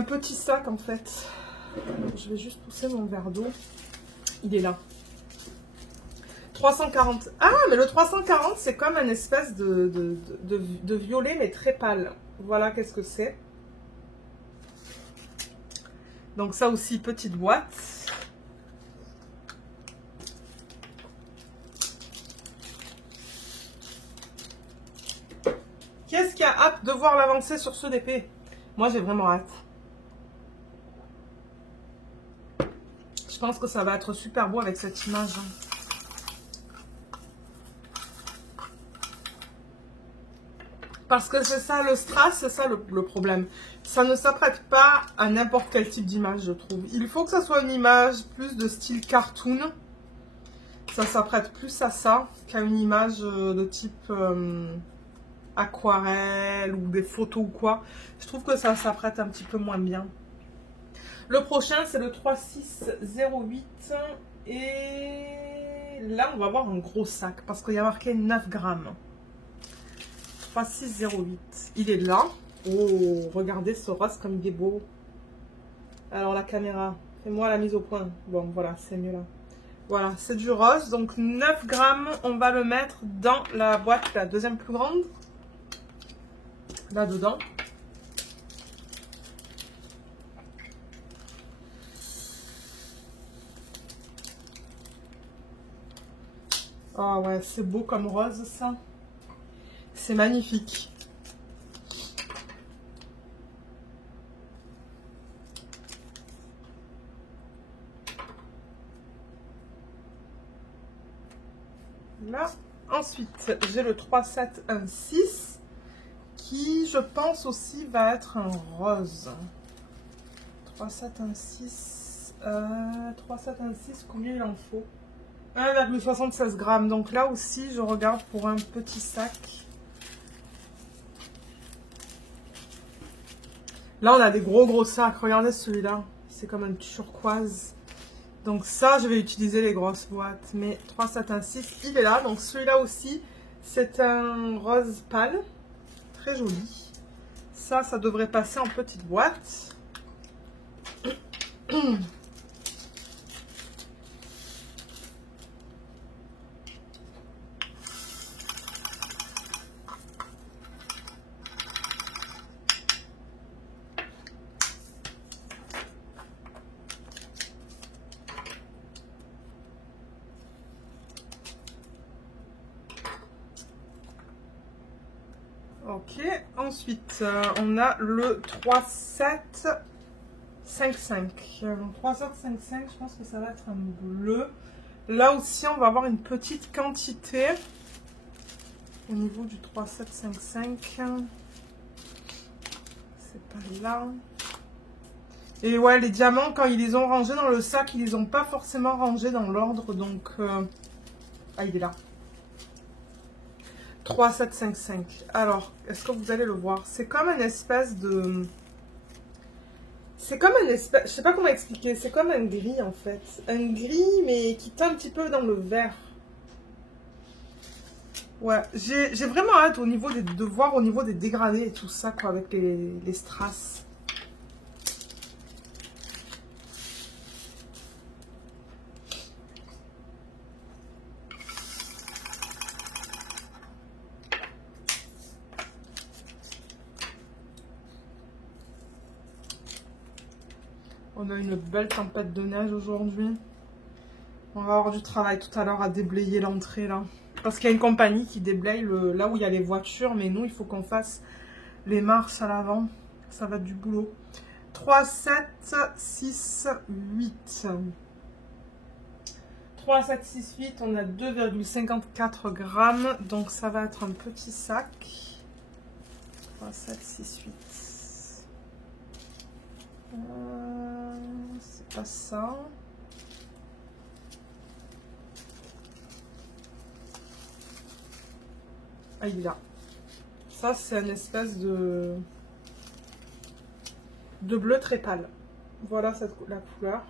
petit sac en fait. Je vais juste pousser mon verre d'eau. Il est là. 340. Ah, mais le 340, c'est comme une espèce de violet, mais très pâle. Voilà, qu'est-ce que c'est. Donc ça aussi, petite boîte. Qui est-ce qui a hâte de voir l'avancée sur ce d'épée? Moi, j'ai vraiment hâte. Je pense que ça va être super beau avec cette image. Parce que c'est ça le strass, c'est ça le problème. Ça ne s'apprête pas à n'importe quel type d'image, je trouve. Il faut que ça soit une image plus de style cartoon. Ça s'apprête plus à ça qu'à une image de type aquarelle ou des photos ou quoi. Je trouve que ça s'apprête un petit peu moins bien. Le prochain, c'est le 3608. Et là, on va avoir un gros sac parce qu'il y a marqué 9 grammes. 3608. Il est là. Oh, regardez ce rose comme il est beau. Alors, la caméra, fais-moi la mise au point. Bon, voilà, c'est mieux là. Voilà, c'est du rose. Donc, 9 grammes, on va le mettre dans la boîte, la deuxième plus grande. là-dedans. Ah ouais, c'est beau comme rose, ça. C'est magnifique. Là, ensuite, j'ai le 3-7-1-6 qui, je pense aussi, va être un rose. 3-7-1-6, 3-7-1-6, combien il en faut? 1,76 grammes. Donc là aussi, je regarde pour un petit sac. Là, on a des gros sacs. Regardez celui-là. C'est comme un turquoise. Donc ça, je vais utiliser les grosses boîtes. Mais 3-7-1-6, il est là. Donc celui-là aussi, c'est un rose pâle. Très joli. Ça devrait passer en petite boîte. Ok, ensuite on a le 3-7-5-5. Le 3-7-5-5, je pense que ça va être un bleu. Là aussi, on va avoir une petite quantité au niveau du 3-7-5-5. C'est pas là. Et ouais, les diamants, quand ils les ont rangés dans le sac, ils les ont pas forcément rangés dans l'ordre. Donc, ah, il est là. 3-7-5-5. Alors, est-ce que vous allez le voir? C'est comme une espèce de... C'est comme une espèce... Je sais pas comment expliquer. C'est comme un gris, en fait. Un gris, mais qui tend un petit peu dans le vert. Ouais, j'ai vraiment hâte au niveau de voir au niveau des dégradés et tout ça, quoi, avec les strass. On a une belle tempête de neige aujourd'hui. On va avoir du travail tout à l'heure à déblayer l'entrée là. Parce qu'il y a une compagnie qui déblaye là où il y a les voitures. Mais nous, il faut qu'on fasse les marches à l'avant. Ça va être du boulot. 3, 7, 6, 8. 3, 7, 6, 8. On a 2,54 grammes. Donc ça va être un petit sac. 3, 7, 6, 8. C'est pas ça. Ah, il est là. Ça, c'est une espèce de bleu très pâle. Voilà la couleur.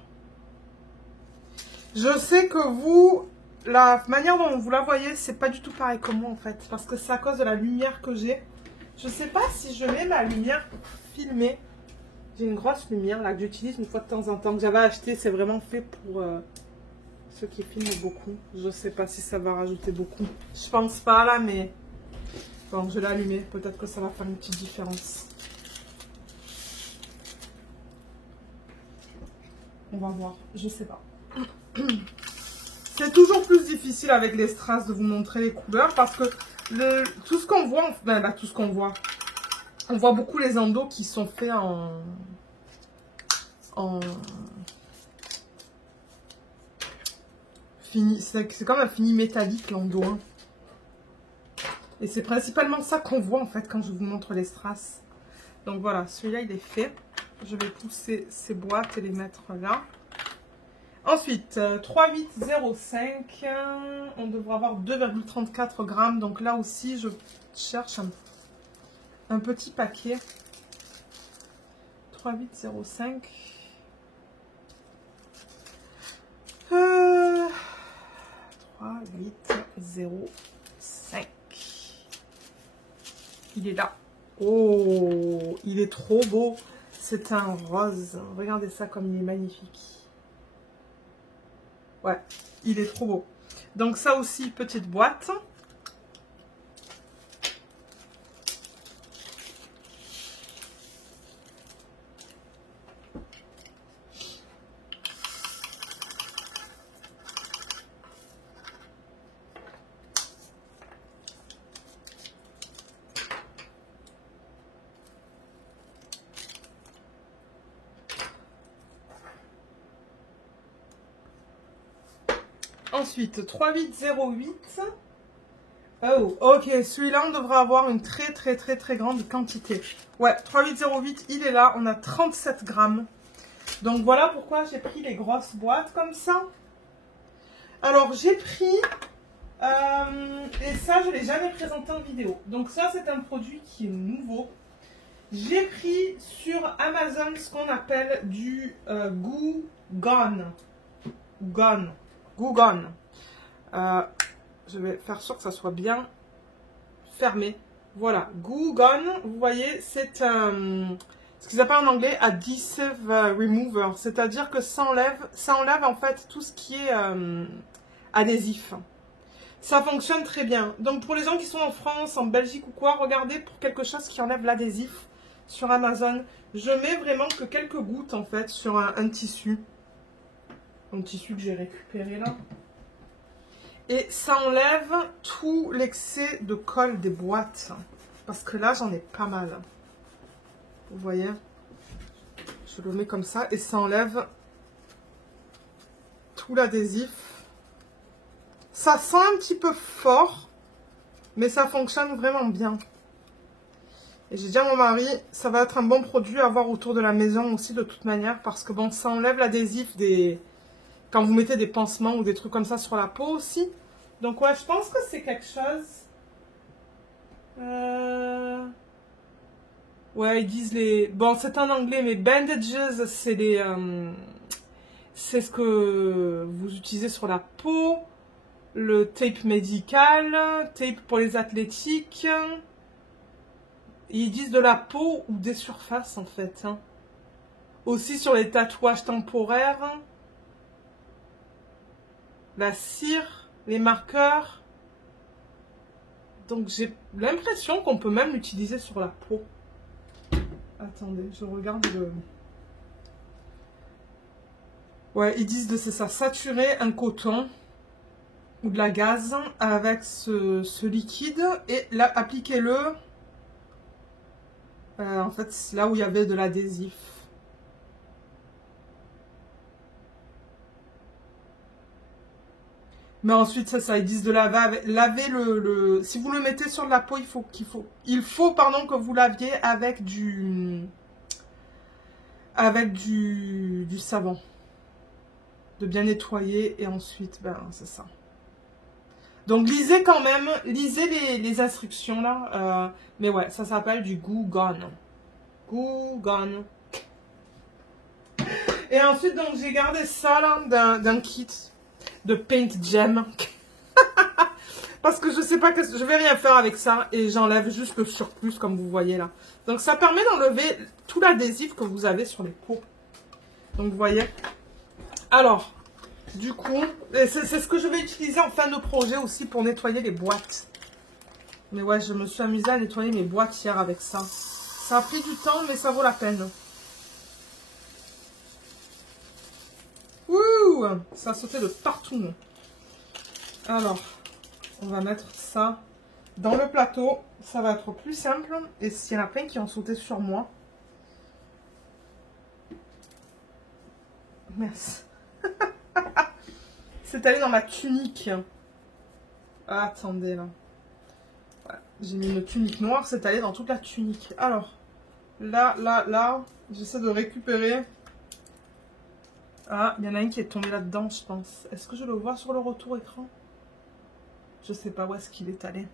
Je sais que vous, la manière dont vous la voyez, c'est pas du tout pareil que moi en fait. Parce que c'est à cause de la lumière que j'ai. Je sais pas si je mets ma lumière pour filmer. J'ai une grosse lumière là que j'utilise une fois de temps en temps, que j'avais acheté. C'est vraiment fait pour ceux qui filment beaucoup. Je sais pas si ça va rajouter beaucoup. Je pense pas là, mais bon, je l'ai allumé. Peut-être que ça va faire une petite différence. On va voir. Je sais pas. C'est toujours plus difficile avec les strass de vous montrer les couleurs parce que tout ce qu'on voit, ben là, tout ce qu'on voit. On voit beaucoup les endos qui sont faits en fini. C'est comme un fini métallique l'endo. Hein. Et c'est principalement ça qu'on voit en fait quand je vous montre les strass. Donc voilà, celui-là il est fait. Je vais pousser ces boîtes et les mettre là. Ensuite, 3805. On devrait avoir 2,34 grammes. Donc là aussi, je cherche un petit paquet. 3805. 3805. Il est là. Oh, il est trop beau. C'est un rose. Regardez ça comme il est magnifique. Ouais, il est trop beau. Donc ça aussi, petite boîte. Ensuite, 3808. Oh, ok, celui-là, on devrait avoir une très grande quantité. Ouais, 3808, il est là, on a 37 grammes. Donc voilà pourquoi j'ai pris les grosses boîtes comme ça. Alors, j'ai pris, et ça, je ne l'ai jamais présenté en vidéo. Donc ça, c'est un produit qui est nouveau. J'ai pris sur Amazon ce qu'on appelle du Goo Gone. Goo Gone. Je vais faire sûr que ça soit bien fermé. Voilà, Goo Gone, vous voyez, c'est ce qu'ils appellent en anglais adhesive remover, c'est-à-dire que ça enlève en fait tout ce qui est adhésif. Ça fonctionne très bien. Donc pour les gens qui sont en France, en Belgique ou quoi, regardez pour quelque chose qui enlève l'adhésif sur Amazon. Je mets vraiment que quelques gouttes en fait sur un tissu. Un tissu que j'ai récupéré là. Et ça enlève tout l'excès de colle des boîtes. Parce que là, j'en ai pas mal. Vous voyez? Je le mets comme ça et ça enlève tout l'adhésif. Ça sent un petit peu fort, mais ça fonctionne vraiment bien. Et j'ai dit à mon mari, ça va être un bon produit à avoir autour de la maison aussi de toute manière. Parce que bon, ça enlève l'adhésif des... quand vous mettez des pansements ou des trucs comme ça sur la peau aussi. Donc ouais, je pense que c'est quelque chose. Ouais, ils disent les... Bon, c'est en anglais, mais bandages, c'est les... c'est ce que vous utilisez sur la peau. Le tape médical, tape pour les athlétiques. Ils disent de la peau ou des surfaces, en fait. Hein. Aussi sur les tatouages temporaires. La cire. Les marqueurs. Donc j'ai l'impression qu'on peut même l'utiliser sur la peau. Attendez, je regarde le... Ouais, ils disent de c'est ça, saturer un coton ou de la gaze avec ce liquide et là, appliquez-le en fait, c'est là où il y avait de l'adhésif. Mais ensuite, ça, ils disent de laver le... Si vous le mettez sur de la peau, il faut pardon, que vous laviez avec du savon. De bien nettoyer et ensuite, ben, c'est ça. Donc, lisez quand même, lisez les instructions là. Mais ouais, ça s'appelle du Goo Gone. Goo Gone. Et ensuite, donc, j'ai gardé ça là d'un kit de Paint Gem. Parce que je sais pas, je vais rien faire avec ça. Et j'enlève juste le surplus comme vous voyez là. Donc ça permet d'enlever tout l'adhésif que vous avez sur les peaux. Donc vous voyez. Alors, du coup, c'est ce que je vais utiliser en fin de projet aussi pour nettoyer les boîtes. Mais ouais, je me suis amusée à nettoyer mes boîtes hier avec ça. Ça a pris du temps, mais ça vaut la peine. Ouh, ça a sauté de partout. Alors, on va mettre ça dans le plateau. Ça va être plus simple. Et s'il y en a plein qui ont sauté sur moi. Merci. C'est allé dans ma tunique. Ah, attendez là. Ouais, j'ai mis une tunique noire. C'est allé dans toute la tunique. Alors, là. J'essaie de récupérer. Ah, il y en a un qui est tombé là-dedans, je pense. Est-ce que je le vois sur le retour écran? Je sais pas où est-ce qu'il est allé.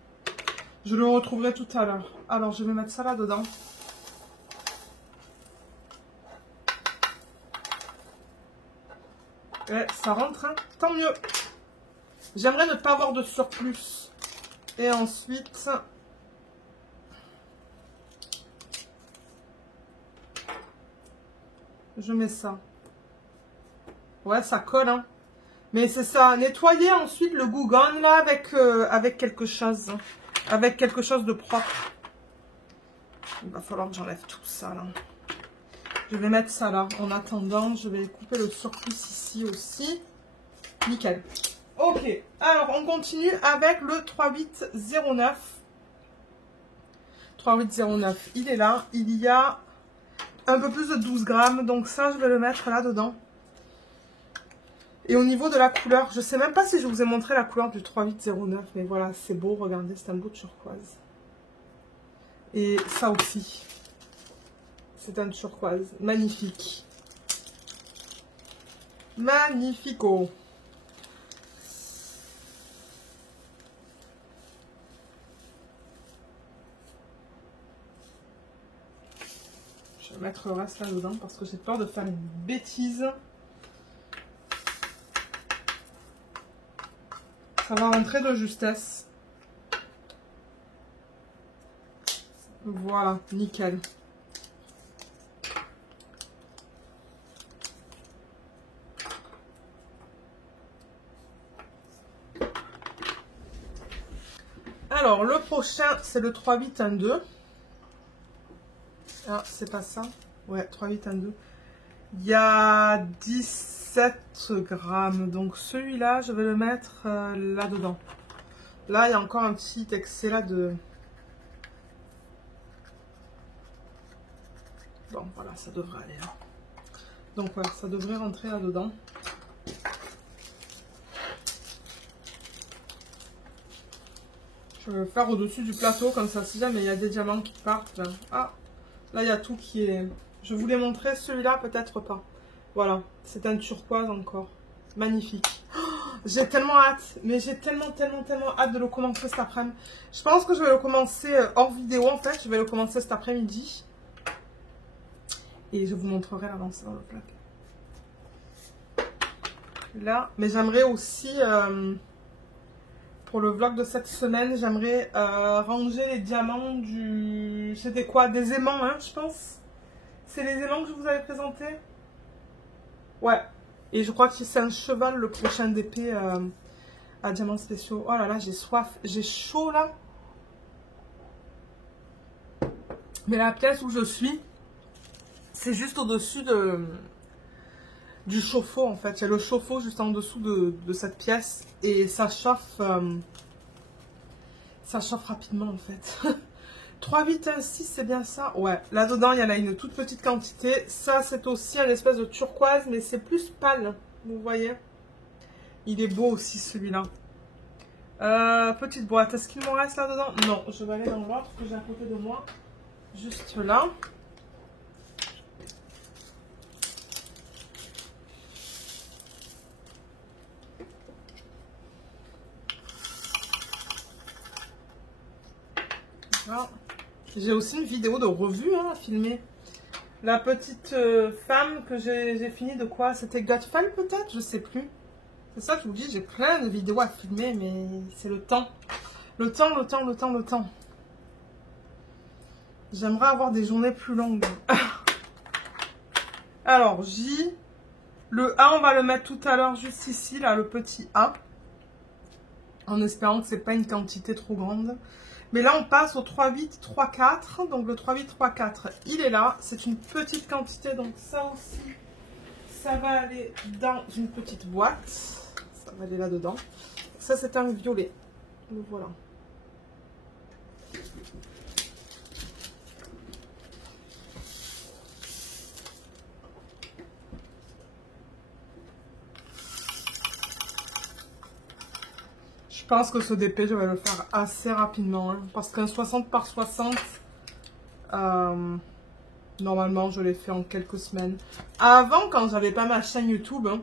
Je le retrouverai tout à l'heure. Alors, je vais mettre ça là-dedans. Et ça rentre, hein. Tant mieux. J'aimerais ne pas avoir de surplus. Et ensuite... je mets ça. Ouais, ça colle, hein. Mais c'est ça. Nettoyer ensuite le Goo Gone, là, avec quelque chose. Avec quelque chose de propre. Il va falloir que j'enlève tout ça, là. Je vais mettre ça, là. En attendant, je vais couper le surplus ici aussi. Nickel. Ok. Alors, on continue avec le 3809. 3809, il est là. Il y a un peu plus de 12 grammes. Donc ça, je vais le mettre là-dedans. Et au niveau de la couleur, je sais même pas si je vous ai montré la couleur du 3809, mais voilà, c'est beau, regardez, c'est un beau turquoise. Et ça aussi, c'est un turquoise, magnifique. Magnifico. Je vais mettre le reste là-dedans parce que j'ai peur de faire une bêtise. Ça va rentrer de justesse. Voilà, nickel. Alors, le prochain, c'est le 3812. Ah, c'est pas ça. Ouais, 3812. Il y a 17 grammes. Donc, celui-là, je vais le mettre là-dedans. Là, il y a encore un petit excès là de... Bon, voilà, ça devrait aller. Hein. Donc, ouais, ça devrait rentrer là-dedans. Je vais le faire au-dessus du plateau, comme ça, si jamais il y a des diamants qui partent. Ben... Ah, là, il y a tout qui est... Je voulais montrer celui-là, peut-être pas. Voilà, c'est un turquoise encore. Magnifique. Oh, j'ai tellement hâte, mais j'ai tellement hâte de le commencer cet après-midi. Je pense que je vais le commencer hors vidéo, en fait. Je vais le commencer cet après-midi. Et je vous montrerai l'avancée dans le plaque. Là, mais j'aimerais aussi... pour le vlog de cette semaine, j'aimerais ranger les diamants du... C'était quoi? Des aimants, hein, je pense. C'est les aimants que je vous avais présentés. Ouais. Et je crois que c'est un cheval, le prochain d'épée à diamants spéciaux. Oh là là, j'ai soif. J'ai chaud, là. Mais la pièce où je suis, c'est juste au-dessus du chauffe-eau, en fait. Il y a le chauffe-eau juste en dessous de cette pièce. Et ça chauffe... ça chauffe rapidement, en fait. 3816, c'est bien ça? Ouais, là-dedans, il y en a une toute petite quantité. Ça, c'est aussi un espèce de turquoise, mais c'est plus pâle, vous voyez. Il est beau aussi, celui-là. Petite boîte, est-ce qu'il m'en reste là-dedans? Non, je vais aller dans l'autre que j'ai à côté de moi. Juste là. Voilà. J'ai aussi une vidéo de revue à filmer. La petite femme que j'ai fini de quoi? C'était Godfall peut-être? Je sais plus. C'est ça que je vous dis, j'ai plein de vidéos à filmer, mais c'est le temps. Le temps. J'aimerais avoir des journées plus longues. Alors, J. Le A, on va le mettre tout à l'heure juste ici, là, le petit A. En espérant que c'est pas une quantité trop grande. Mais là, on passe au 3834. Donc, le 3834, il est là. C'est une petite quantité. Donc, ça aussi, ça va aller dans une petite boîte. Ça va aller là-dedans. Ça, c'est un violet. Le voilà. Je pense que ce DP, je vais le faire assez rapidement. Hein, parce qu'un 60 par 60, normalement, je l'ai fait en quelques semaines. Avant, quand j'avais pas ma chaîne YouTube, hein,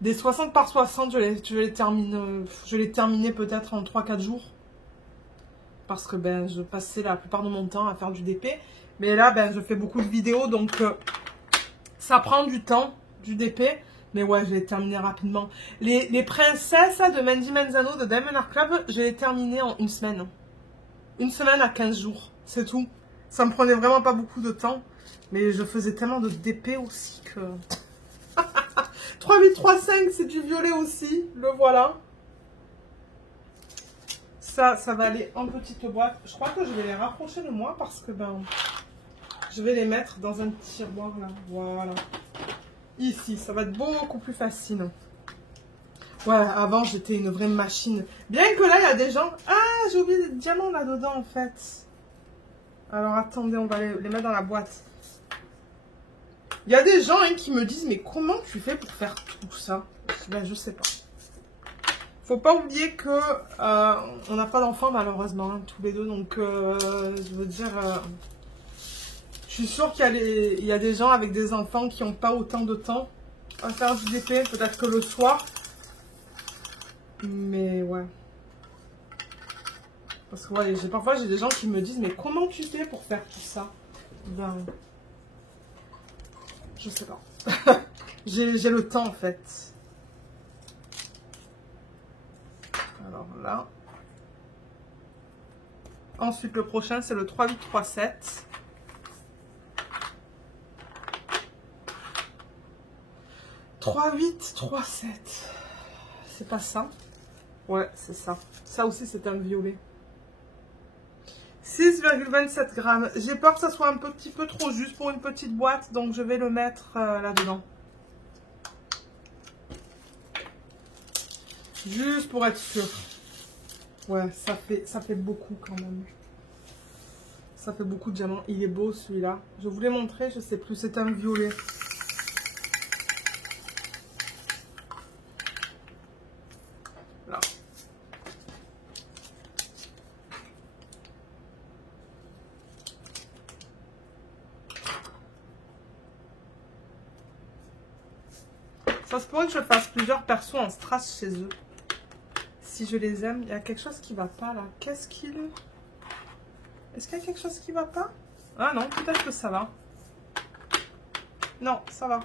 des 60 par 60, je l'ai terminé peut-être en 3-4 jours. Parce que ben, je passais la plupart de mon temps à faire du DP. Mais là, ben, je fais beaucoup de vidéos, donc ça prend du temps, du DP. Mais ouais, je l'ai terminé rapidement. Les princesses là, de Mandy Manzano de Diamond Art Club, je l'ai terminé en une semaine. Une semaine à 15 jours, c'est tout. Ça me prenait vraiment pas beaucoup de temps. Mais je faisais tellement de DP aussi que... 3835, c'est du violet aussi. Le voilà. Ça va aller en petite boîte. Je crois que je vais les rapprocher de moi parce que ben... je vais les mettre dans un tiroir là. Voilà. Ici, ça va être beaucoup plus facile. Ouais, avant j'étais une vraie machine. Bien que là, il y a des gens... Ah, j'ai oublié des diamants là-dedans en fait. Alors attendez, on va les mettre dans la boîte. Il y a des gens hein, qui me disent, mais comment tu fais pour faire tout ça? Ben, je sais pas. Faut pas oublier que on n'a pas d'enfants malheureusement, hein, tous les deux. Donc, je veux dire, je suis sûre qu'il y a des gens avec des enfants qui n'ont pas autant de temps à faire du DP, peut-être que le soir. Mais ouais. Parce que ouais, parfois j'ai des gens qui me disent, mais comment tu fais pour faire tout ça? Ben, je sais pas. J'ai le temps en fait. Alors là. Ensuite le prochain c'est le 3837. C'est pas ça? Ouais, c'est ça. Ça aussi c'est un violet. 6,27 grammes. J'ai peur que ça soit un petit peu trop juste pour une petite boîte, donc je vais le mettre là-dedans. Juste pour être sûr. Ouais, ça fait beaucoup quand même. Ça fait beaucoup de diamants. Il est beau celui-là. Je vous l'ai montré, je sais plus. C'est un violet. Là. Ça se pourrait que je fasse plusieurs persos en strass chez eux. Si je les aime, il y a quelque chose qui va pas là. Est-ce qu'il y a quelque chose qui va pas? Ah non, peut-être que ça va. Non, ça va.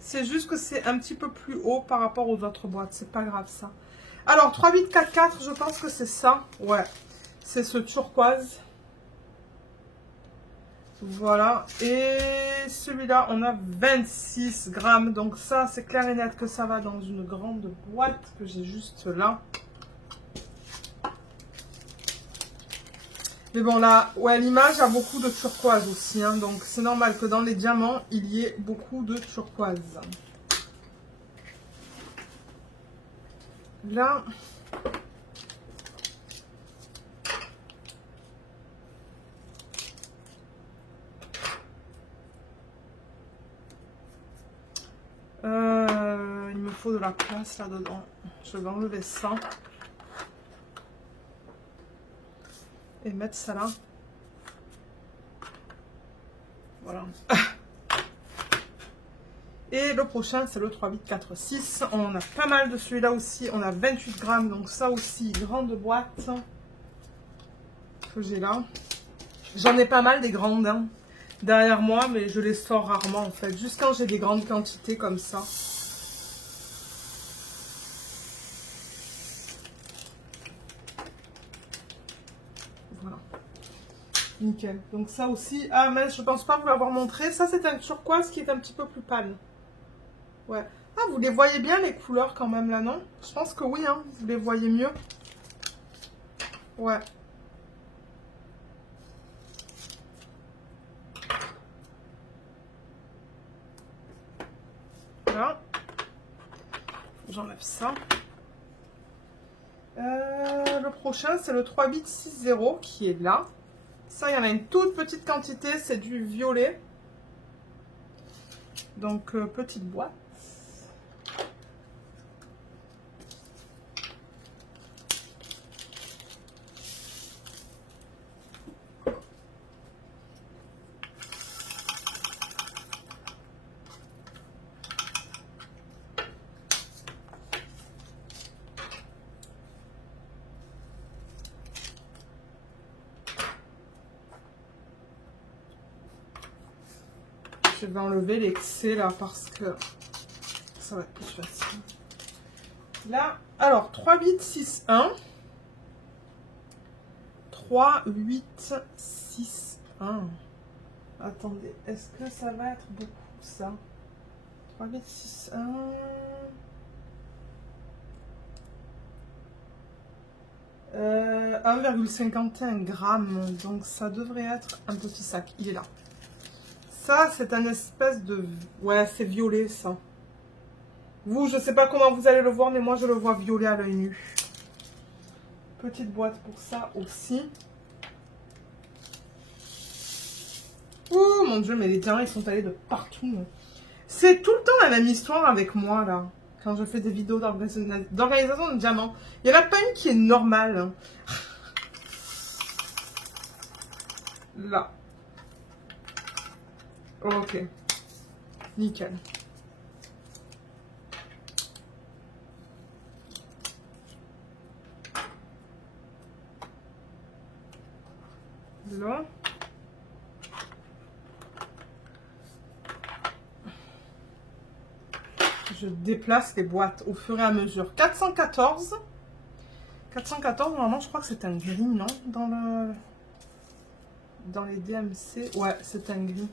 C'est juste que c'est un petit peu plus haut par rapport aux autres boîtes. C'est pas grave ça. Alors, 3844, je pense que c'est ça. Ouais. C'est ce turquoise. Voilà. Et celui-là, on a 26 grammes. Donc ça, c'est clair et net que ça va dans une grande boîte que j'ai juste là. Mais bon, là, ouais, l'image a beaucoup de turquoise aussi. Hein, donc c'est normal que dans les diamants, il y ait beaucoup de turquoise. Là... il me faut de la place là-dedans. Je vais enlever ça. Et mettre ça là. Voilà. Et le prochain, c'est le 3846. On a pas mal de celui-là aussi. On a 28 grammes. Donc ça aussi, grande boîte que j'ai là. J'en ai pas mal des grandes hein, derrière moi, mais je les sors rarement en fait. Juste quand j'ai des grandes quantités comme ça. Voilà. Nickel. Donc ça aussi. Ah mince, je pense pas vous l'avoir montré. Ça c'est un turquoise qui est un petit peu plus pâle. Ouais. Ah, vous les voyez bien les couleurs quand même là, non? Je pense que oui, hein. Vous les voyez mieux. Ouais. Voilà. J'enlève ça. Le prochain, c'est le 3860 qui est là. Ça, il y en a une toute petite quantité. C'est du violet. Donc, petite boîte. Je vais enlever l'excès là parce que ça va être plus facile. Là, alors 3861. 3861. Attendez, est-ce que ça va être beaucoup ça? 3861. 1,51 grammes, donc ça devrait être un petit sac. Il est là. Ça, c'est un espèce de... Ouais, c'est violet, ça. Vous, je sais pas comment vous allez le voir, mais moi, je le vois violet à l'œil nu. Petite boîte pour ça aussi. Ouh, mon Dieu, mais les diamants, ils sont allés de partout. C'est tout le temps la même histoire avec moi, là. Quand je fais des vidéos d'organisation de diamants. Il n'y en a pas une qui est normale. Hein. Là. Ok. Nickel. Là. Je déplace les boîtes au fur et à mesure. 414. 414, normalement, je crois que c'est un gris, non? Dans les DMC. Ouais, c'est un gris.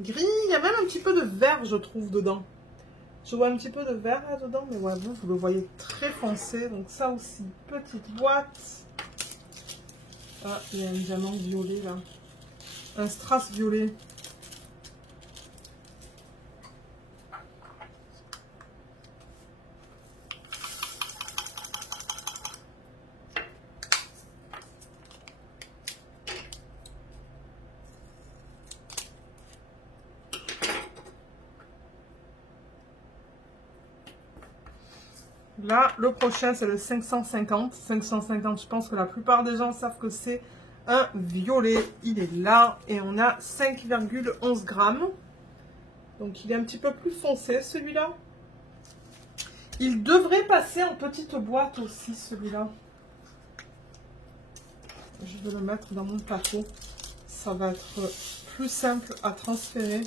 Gris, il y a même un petit peu de vert, je trouve, dedans. Je vois un petit peu de vert là-dedans, mais ouais, vous le voyez très foncé. Donc ça aussi, petite boîte. Ah, il y a un diamant violet, là. Un strass violet. Là, le prochain, c'est le 550. 550, je pense que la plupart des gens savent que c'est un violet. Il est là et on a 5,11 grammes. Donc, il est un petit peu plus foncé, celui-là. Il devrait passer en petite boîte aussi, celui-là. Je vais le mettre dans mon plateau. Ça va être plus simple à transférer.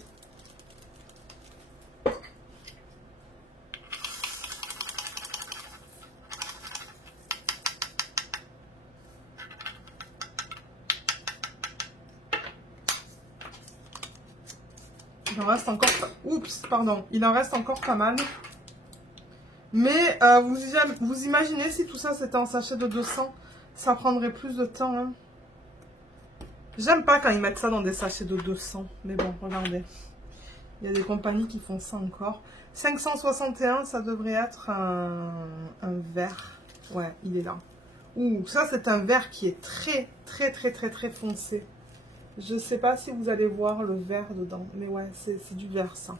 Il en reste encore... Oups, pardon. Il en reste encore pas mal. Mais vous imaginez si tout ça c'était en sachet de 200, ça prendrait plus de temps. Hein. J'aime pas quand ils mettent ça dans des sachets de 200. Mais bon, regardez. Il y a des compagnies qui font ça encore. 561, ça devrait être un vert. Ouais, il est là. Ouh, ça c'est un vert qui est très foncé. Je sais pas si vous allez voir le vert dedans. Mais ouais, c'est du vert ça.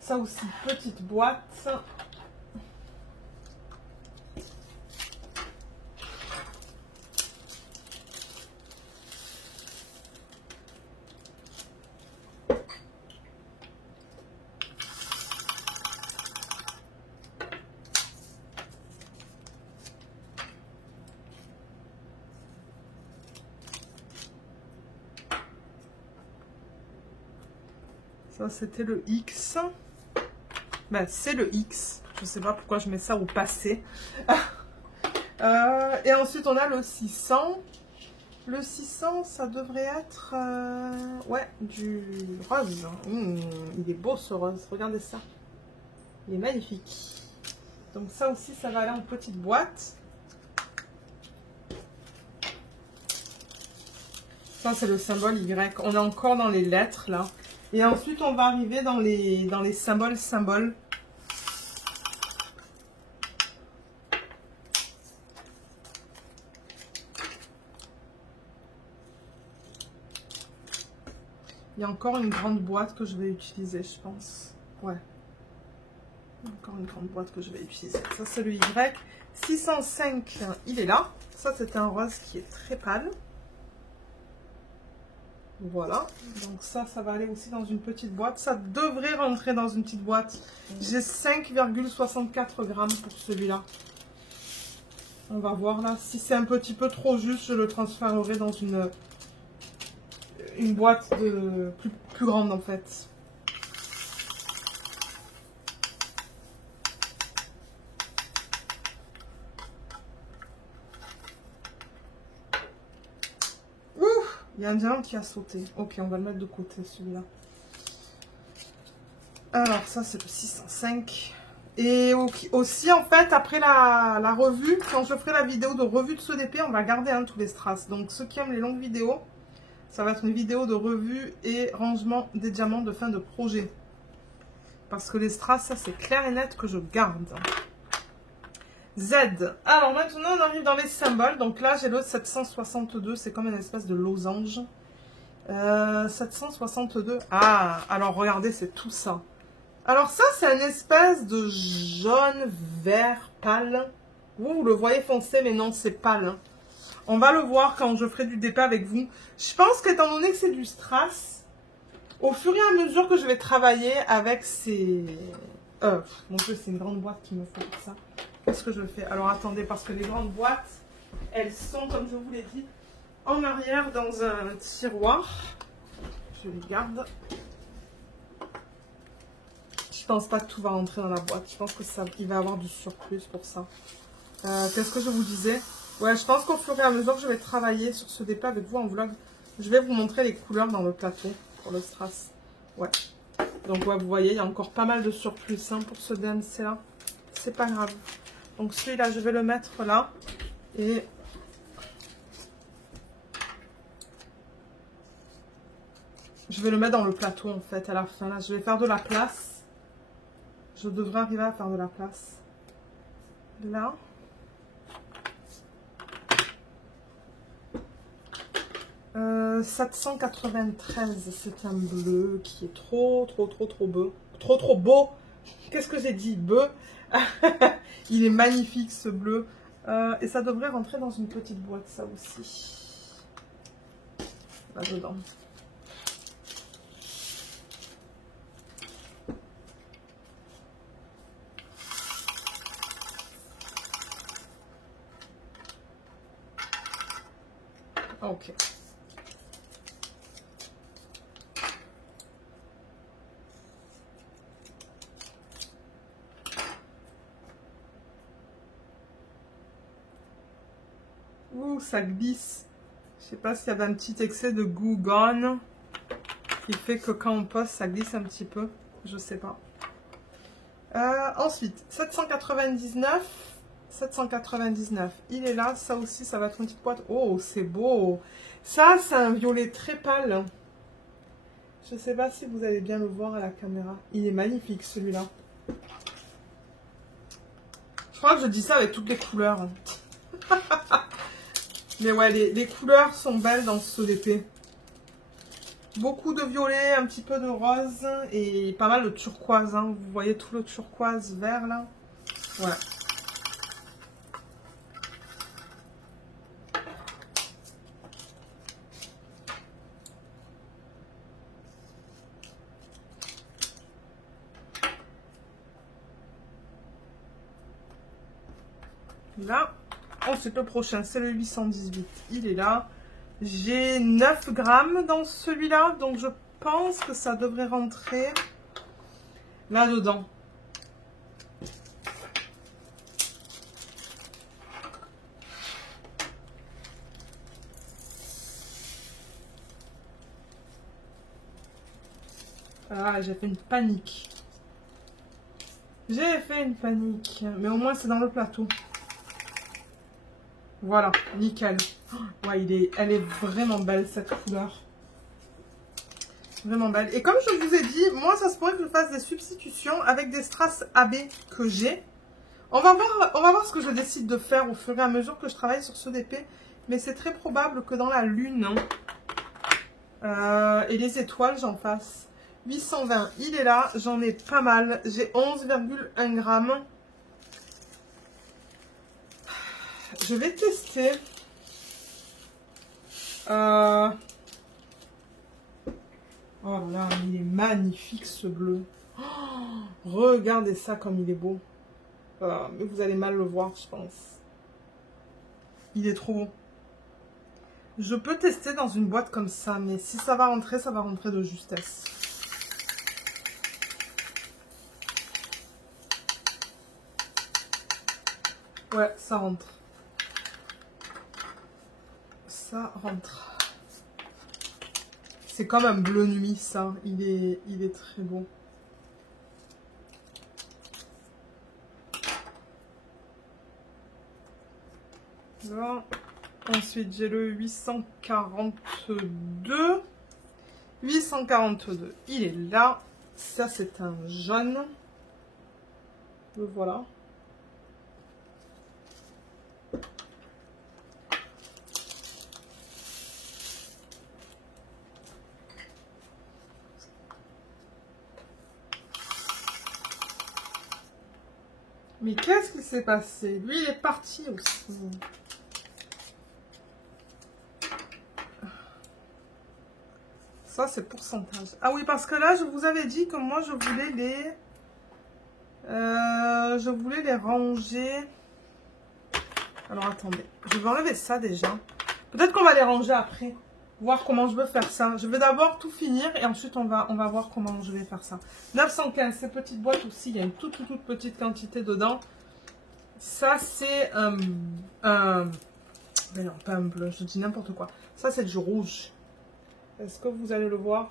Ça aussi, petite boîte. Ça, c'était le X. Ben, c'est le X. Je sais pas pourquoi je mets ça au passé. Et ensuite, on a le 600. Le 600, ça devrait être... ouais, du rose. Il est beau, ce rose. Regardez ça. Il est magnifique. Donc ça aussi, ça va aller en petite boîte. Ça, c'est le symbole Y. On est encore dans les lettres, là. Et ensuite, on va arriver dans les symboles. Il y a encore une grande boîte que je vais utiliser, je pense. Ouais. Encore une grande boîte que je vais utiliser. Ça, c'est le Y. 605, il est là. Ça, c'est un rose qui est très pâle. Voilà, donc ça va aller aussi dans une petite boîte. Ça devrait rentrer dans une petite boîte. J'ai 5,64 grammes pour celui-là. On va voir là. Si c'est un petit peu trop juste, je le transférerai dans une boîte plus grande en fait. Il y a un diamant qui a sauté. Ok, on va le mettre de côté, celui-là. Alors, ça, c'est le 605. Et aussi, en fait, après la revue, quand je ferai la vidéo de revue de CDP, on va garder tous les strass. Donc, ceux qui aiment les longues vidéos, ça va être une vidéo de revue et rangement des diamants de fin de projet. Parce que les strass, ça, c'est clair et net que je garde. Z. Alors maintenant on arrive dans les symboles. Donc là j'ai le 762, c'est comme une espèce de losange. 762. Ah, alors regardez, c'est tout ça. Alors ça, c'est une espèce de jaune vert pâle. Vous le voyez foncé, mais non, c'est pâle. On va le voir quand je ferai du dépôt avec vous. Je pense qu'étant donné que c'est du strass, au fur et à mesure que je vais travailler avec ces... mon Dieu, c'est une grande boîte qu'il me faut pour ça. Qu'est-ce que je fais? Alors attendez, parce que les grandes boîtes, elles sont, comme je vous l'ai dit, en arrière dans un tiroir. Je les garde. Je pense pas que tout va rentrer dans la boîte. Je pense que ça, il va y avoir du surplus pour ça. Qu'est-ce que je vous disais? Ouais, je pense qu'au fur et à mesure que je vais travailler sur ce dépôt avec vous en vlog, je vais vous montrer les couleurs dans le plateau pour le strass. Ouais. Donc ouais, vous voyez, il y a encore pas mal de surplus hein, pour ce DMC là. C'est pas grave. Donc celui-là, je vais le mettre là. Et je vais le mettre dans le plateau en fait à la fin. Là, je vais faire de la place. Je devrais arriver à faire de la place. Là. Euh, 793, c'est un bleu qui est trop beau. Trop beau. Qu'est-ce que j'ai dit? Beau. Il est magnifique ce bleu. Et ça devrait rentrer dans une petite boîte, ça aussi. Là-dedans. Ok. Ouh, ça glisse. Je sais pas s'il y avait un petit excès de Goo Gone qui fait que quand on pose, ça glisse un petit peu. Je sais pas. Ensuite, 799. 799. Il est là. Ça aussi, ça va être une petite boîte. Oh, c'est beau. Ça, c'est un violet très pâle. Je sais pas si vous allez bien le voir à la caméra. Il est magnifique, celui-là. Je crois que je dis ça avec toutes les couleurs. Mais ouais, les couleurs sont belles dans ce DP. Beaucoup de violet, un petit peu de rose et pas mal de turquoise. Hein. Vous voyez tout le turquoise vert là. Voilà. Là. Ensuite, le prochain, c'est le 818. Il est là. J'ai 9 grammes dans celui-là. Donc, je pense que ça devrait rentrer là-dedans. Ah, j'ai fait une panique. J'ai fait une panique. Mais au moins, c'est dans le plateau. Voilà, nickel. Ouais, elle est vraiment belle, cette couleur. Vraiment belle. Et comme je vous ai dit, moi, ça se pourrait que je fasse des substitutions avec des strass AB que j'ai. On va voir ce que je décide de faire au fur et à mesure que je travaille sur ce DP. Mais c'est très probable que dans la lune et les étoiles, j'en fasse. 820, il est là. J'en ai pas mal. J'ai 11,1 grammes. Je vais tester. Oh là, il est magnifique ce bleu. Oh, regardez ça comme il est beau. Mais vous allez mal le voir, je pense. Il est trop beau. Je peux tester dans une boîte comme ça, mais si ça va rentrer de justesse. Ouais, ça rentre. Ça rentre. C'est comme un bleu nuit, ça. Il est très beau. Là. Ensuite, j'ai le 842. 842. Il est là. Ça, c'est un jaune. Le voilà. Mais qu'est-ce qui s'est passé? Lui, il est parti aussi. Ça, c'est pourcentage. Ah oui, parce que là, je vous avais dit que moi, je voulais les ranger. Alors, attendez. Je vais enlever ça déjà. Peut-être qu'on va les ranger après. Voir comment je veux faire ça. Je vais d'abord tout finir et ensuite, on va voir comment je vais faire ça. 915, ces petites boîtes aussi. Il y a une toute petite quantité dedans. Ça, c'est mais non, pas un bleu. Je dis n'importe quoi. Ça, c'est du rouge. Est-ce que vous allez le voir?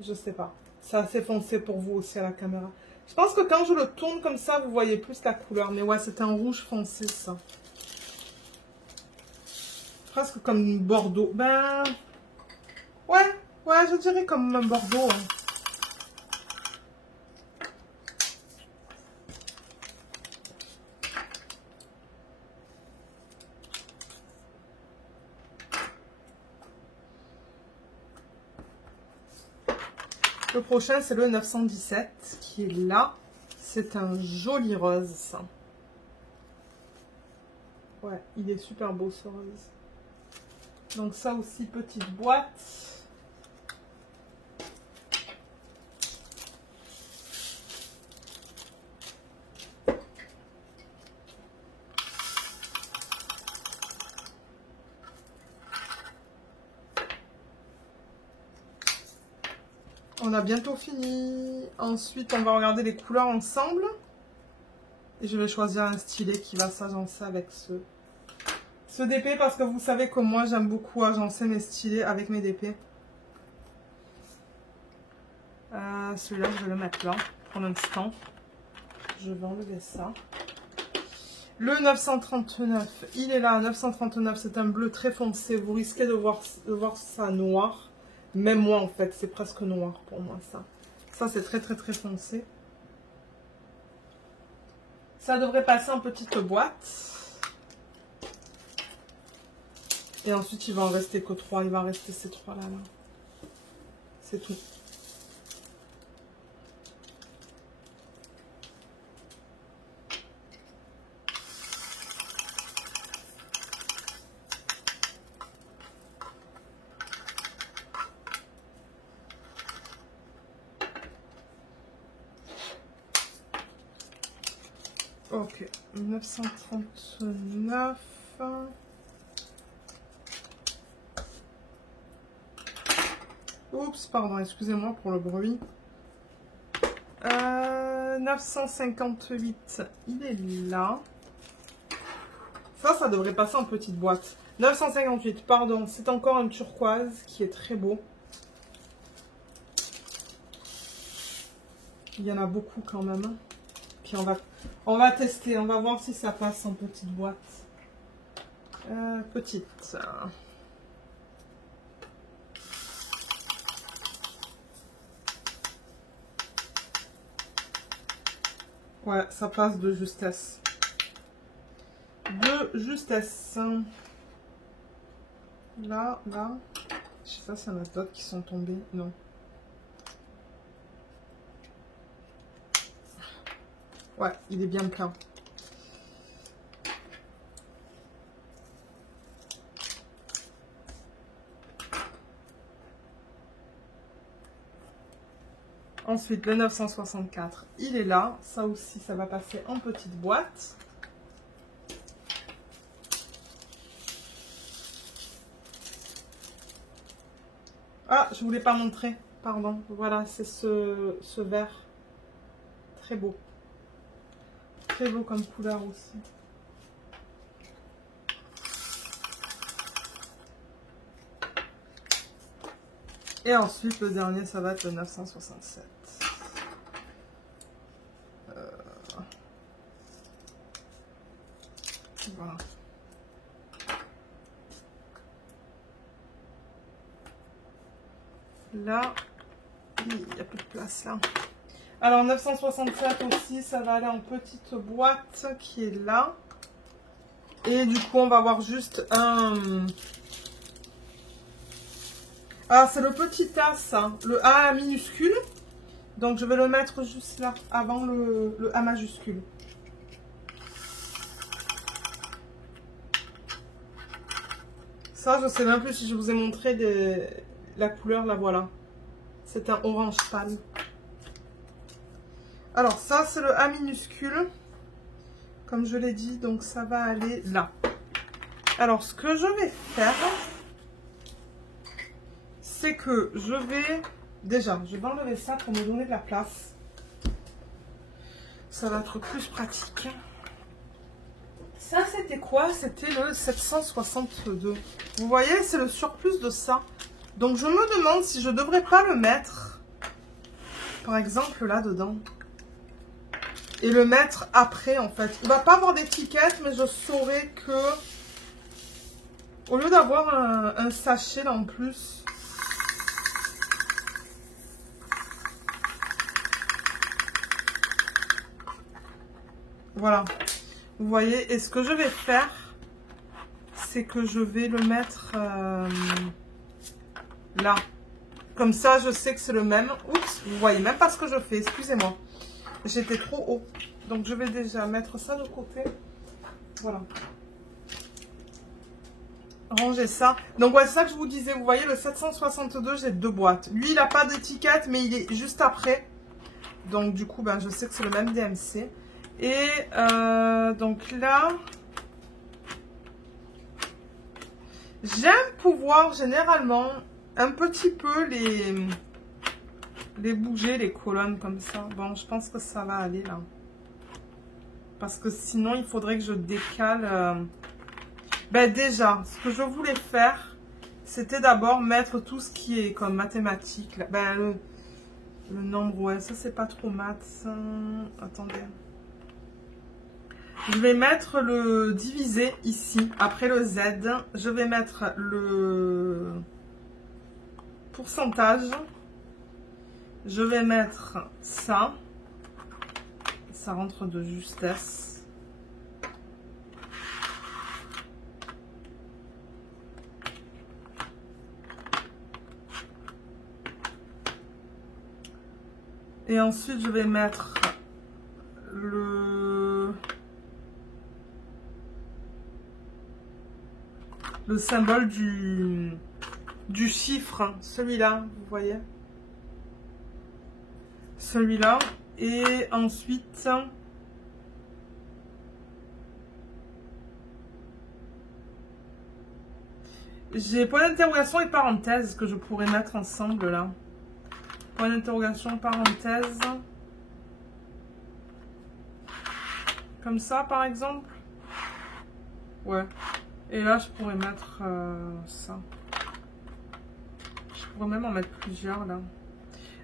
Je sais pas. C'est assez foncé pour vous aussi à la caméra. Je pense que quand je le tourne comme ça, vous voyez plus la couleur. Mais ouais, c'est un rouge foncé, ça. Presque comme Bordeaux. Ben... Ouais, je dirais comme un Bordeaux. Hein. Le prochain, c'est le 917 qui est là. C'est un joli rose, ça. Ouais, il est super beau, ce rose. Donc ça aussi, petite boîte. On a bientôt fini. Ensuite, on va regarder les couleurs ensemble. Et je vais choisir un stylet qui va s'agencer avec ce DP. Parce que vous savez que moi, j'aime beaucoup agencer mes stylets avec mes DP. Celui-là, je vais le mettre là pour l'instant. Je vais enlever ça. Le 939, il est là. 939, c'est un bleu très foncé. Vous risquez de voir ça noir. Même moi, en fait, c'est presque noir pour moi, ça. Ça, c'est très foncé. Ça devrait passer en petite boîte. Et ensuite, il va en rester que 3. Il va rester ces 3 là. C'est tout. Ok, 939. Oups, pardon, excusez-moi pour le bruit. 958, il est là. Ça devrait passer en petite boîte. 958, pardon, c'est encore un turquoise qui est très beau. Il y en a beaucoup quand même. Puis on va tester, on va voir si ça passe en petite boîte. Petite. Ouais, ça passe de justesse. De justesse. Là. Je sais pas s'il y en a d'autres qui sont tombés. Non. Ouais, il est bien plein. Ensuite, le 964, il est là. Ça aussi, ça va passer en petite boîte. Ah, je ne voulais pas montrer. Pardon. Voilà, c'est ce vert. Très beau. Très beau comme couleur aussi. Et ensuite, le dernier, ça va être le 967. Voilà. Là, il n'y a plus de place là. Alors 967 aussi, ça va aller en petite boîte qui est là. Et du coup, on va avoir juste un... Ah, c'est le petit A, ça. Le A minuscule. Donc, je vais le mettre juste là, avant le A majuscule. Ça, je sais même plus si je vous ai montré la couleur, la voilà. C'est un orange pâle. Alors ça, c'est le A minuscule. Comme je l'ai dit, donc ça va aller là. Alors, ce que je vais faire, c'est que je vais... Déjà, je vais enlever ça pour me donner de la place. Ça va être plus pratique. Ça, c'était quoi? C'était le 762. Vous voyez, c'est le surplus de ça. Donc, je me demande si je devrais pas le mettre, par exemple, là-dedans. Et le mettre après, en fait. Il va pas avoir d'étiquette, mais je saurais que... Au lieu d'avoir un sachet là en plus... Voilà. Vous voyez, et ce que je vais faire, c'est que je vais le mettre là. Comme ça, je sais que c'est le même. Oups, vous voyez même pas ce que je fais, excusez-moi. J'étais trop haut. Donc, je vais déjà mettre ça de côté. Voilà. Ranger ça. Donc, ouais, c'est ça que je vous disais. Vous voyez, le 762, j'ai 2 boîtes. Lui, il n'a pas d'étiquette, mais il est juste après. Donc, du coup, ben, je sais que c'est le même DMC. Et donc là, j'aime pouvoir généralement un petit peu les bouger, les colonnes comme ça. Bon, je pense que ça va aller là. Parce que sinon, il faudrait que je décale. Ben déjà, ce que je voulais faire, c'était d'abord mettre tout ce qui est comme mathématiques. Là. Ben, le nombre, ouais, ça c'est pas trop maths. Attendez. Je vais mettre le divisé ici, après le Z. Je vais mettre le pourcentage. Je vais mettre ça. Ça rentre de justesse. Et ensuite, je vais mettre le symbole du chiffre, celui-là, vous voyez, celui-là, et ensuite j'ai point d'interrogation et parenthèse que je pourrais mettre ensemble là, point d'interrogation, parenthèse, comme ça par exemple, ouais. Et là, je pourrais mettre ça. Je pourrais même en mettre plusieurs, là.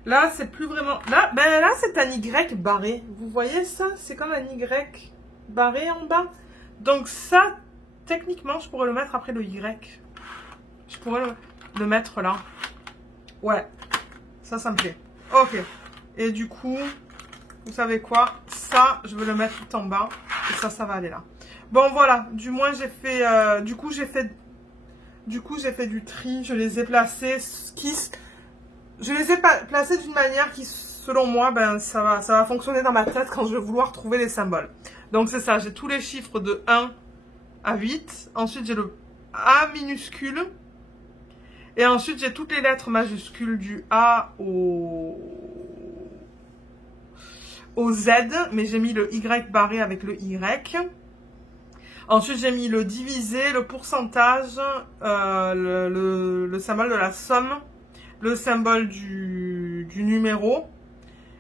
Là, c'est plus vraiment... Là, ben là, c'est un Y barré. Vous voyez ça? C'est comme un Y barré en bas. Donc ça, techniquement, je pourrais le mettre après le Y. Je pourrais le mettre là. Ouais. Ça me plaît. Ok. Et du coup, vous savez quoi? Ça, je vais le mettre tout en bas. Et ça va aller là. Bon, voilà, du moins j'ai fait, du coup j'ai fait du tri, je les ai placés, je les ai placés d'une manière qui, selon moi, ben ça va fonctionner dans ma tête quand je vais vouloir trouver les symboles. Donc c'est ça, j'ai tous les chiffres de 1 à 8, ensuite j'ai le A minuscule, et ensuite j'ai toutes les lettres majuscules du A au Z, mais j'ai mis le Y barré avec le Y. Ensuite, j'ai mis le divisé, le pourcentage, le symbole de la somme, le symbole du numéro.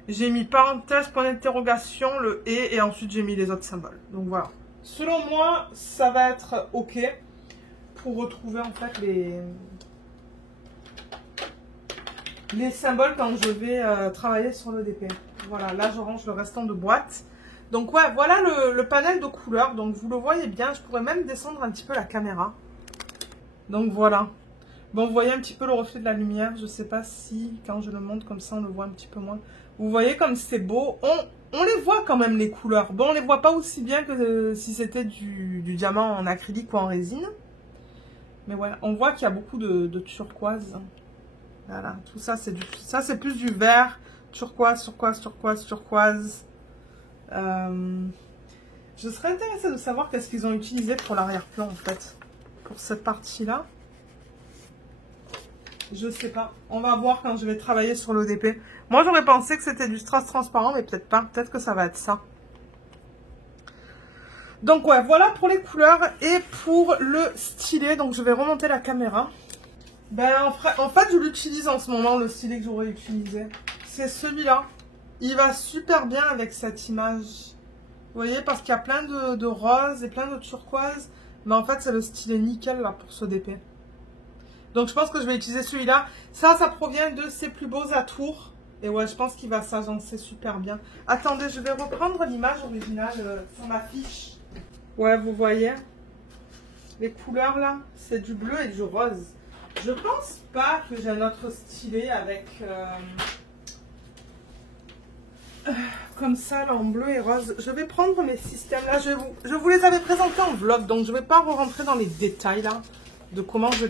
J'ai mis parenthèse, point d'interrogation, le et ensuite j'ai mis les autres symboles. Donc voilà. Selon moi, ça va être OK pour retrouver en fait les symboles quand je vais travailler sur le DP. Voilà, là je range le restant de boîte. Donc ouais, voilà le panel de couleurs. Donc vous le voyez bien, je pourrais même descendre un petit peu la caméra. Donc voilà. Bon, vous voyez un petit peu le reflet de la lumière. Je sais pas si quand je le monte comme ça, on le voit un petit peu moins. Vous voyez comme c'est beau. On les voit quand même les couleurs. Bon, on les voit pas aussi bien que si c'était du diamant en acrylique ou en résine. Mais ouais, on voit qu'il y a beaucoup de turquoise. Voilà, tout ça c'est plus du vert. Turquoise, turquoise, turquoise, turquoise. Je serais intéressée de savoir qu'est-ce qu'ils ont utilisé pour l'arrière-plan en fait. Pour cette partie-là. Je sais pas. On va voir quand je vais travailler sur l'ODP. Moi, j'aurais pensé que c'était du strass transparent, mais peut-être pas. Peut-être que ça va être ça. Donc, ouais, voilà pour les couleurs et pour le stylet. Donc, je vais remonter la caméra. Ben, en fait, je l'utilise en ce moment, le stylet que j'aurais utilisé. C'est celui-là. Il va super bien avec cette image. Vous voyez, parce qu'il y a plein de roses et plein de turquoise. Mais en fait, c'est le stylet nickel, là, pour ce DP. Donc, je pense que je vais utiliser celui-là. Ça provient de ses plus beaux atours. Et ouais, je pense qu'il va s'agencer super bien. Attendez, je vais reprendre l'image originale sur ma fiche. Ouais, vous voyez. Les couleurs, là, c'est du bleu et du rose. Je pense pas que j'ai un autre stylet avec... comme ça, là, en bleu et rose. Je vais prendre mes systèmes, là. Je vous les avais présentés en vlog, donc je vais pas rentrer dans les détails, là, de comment je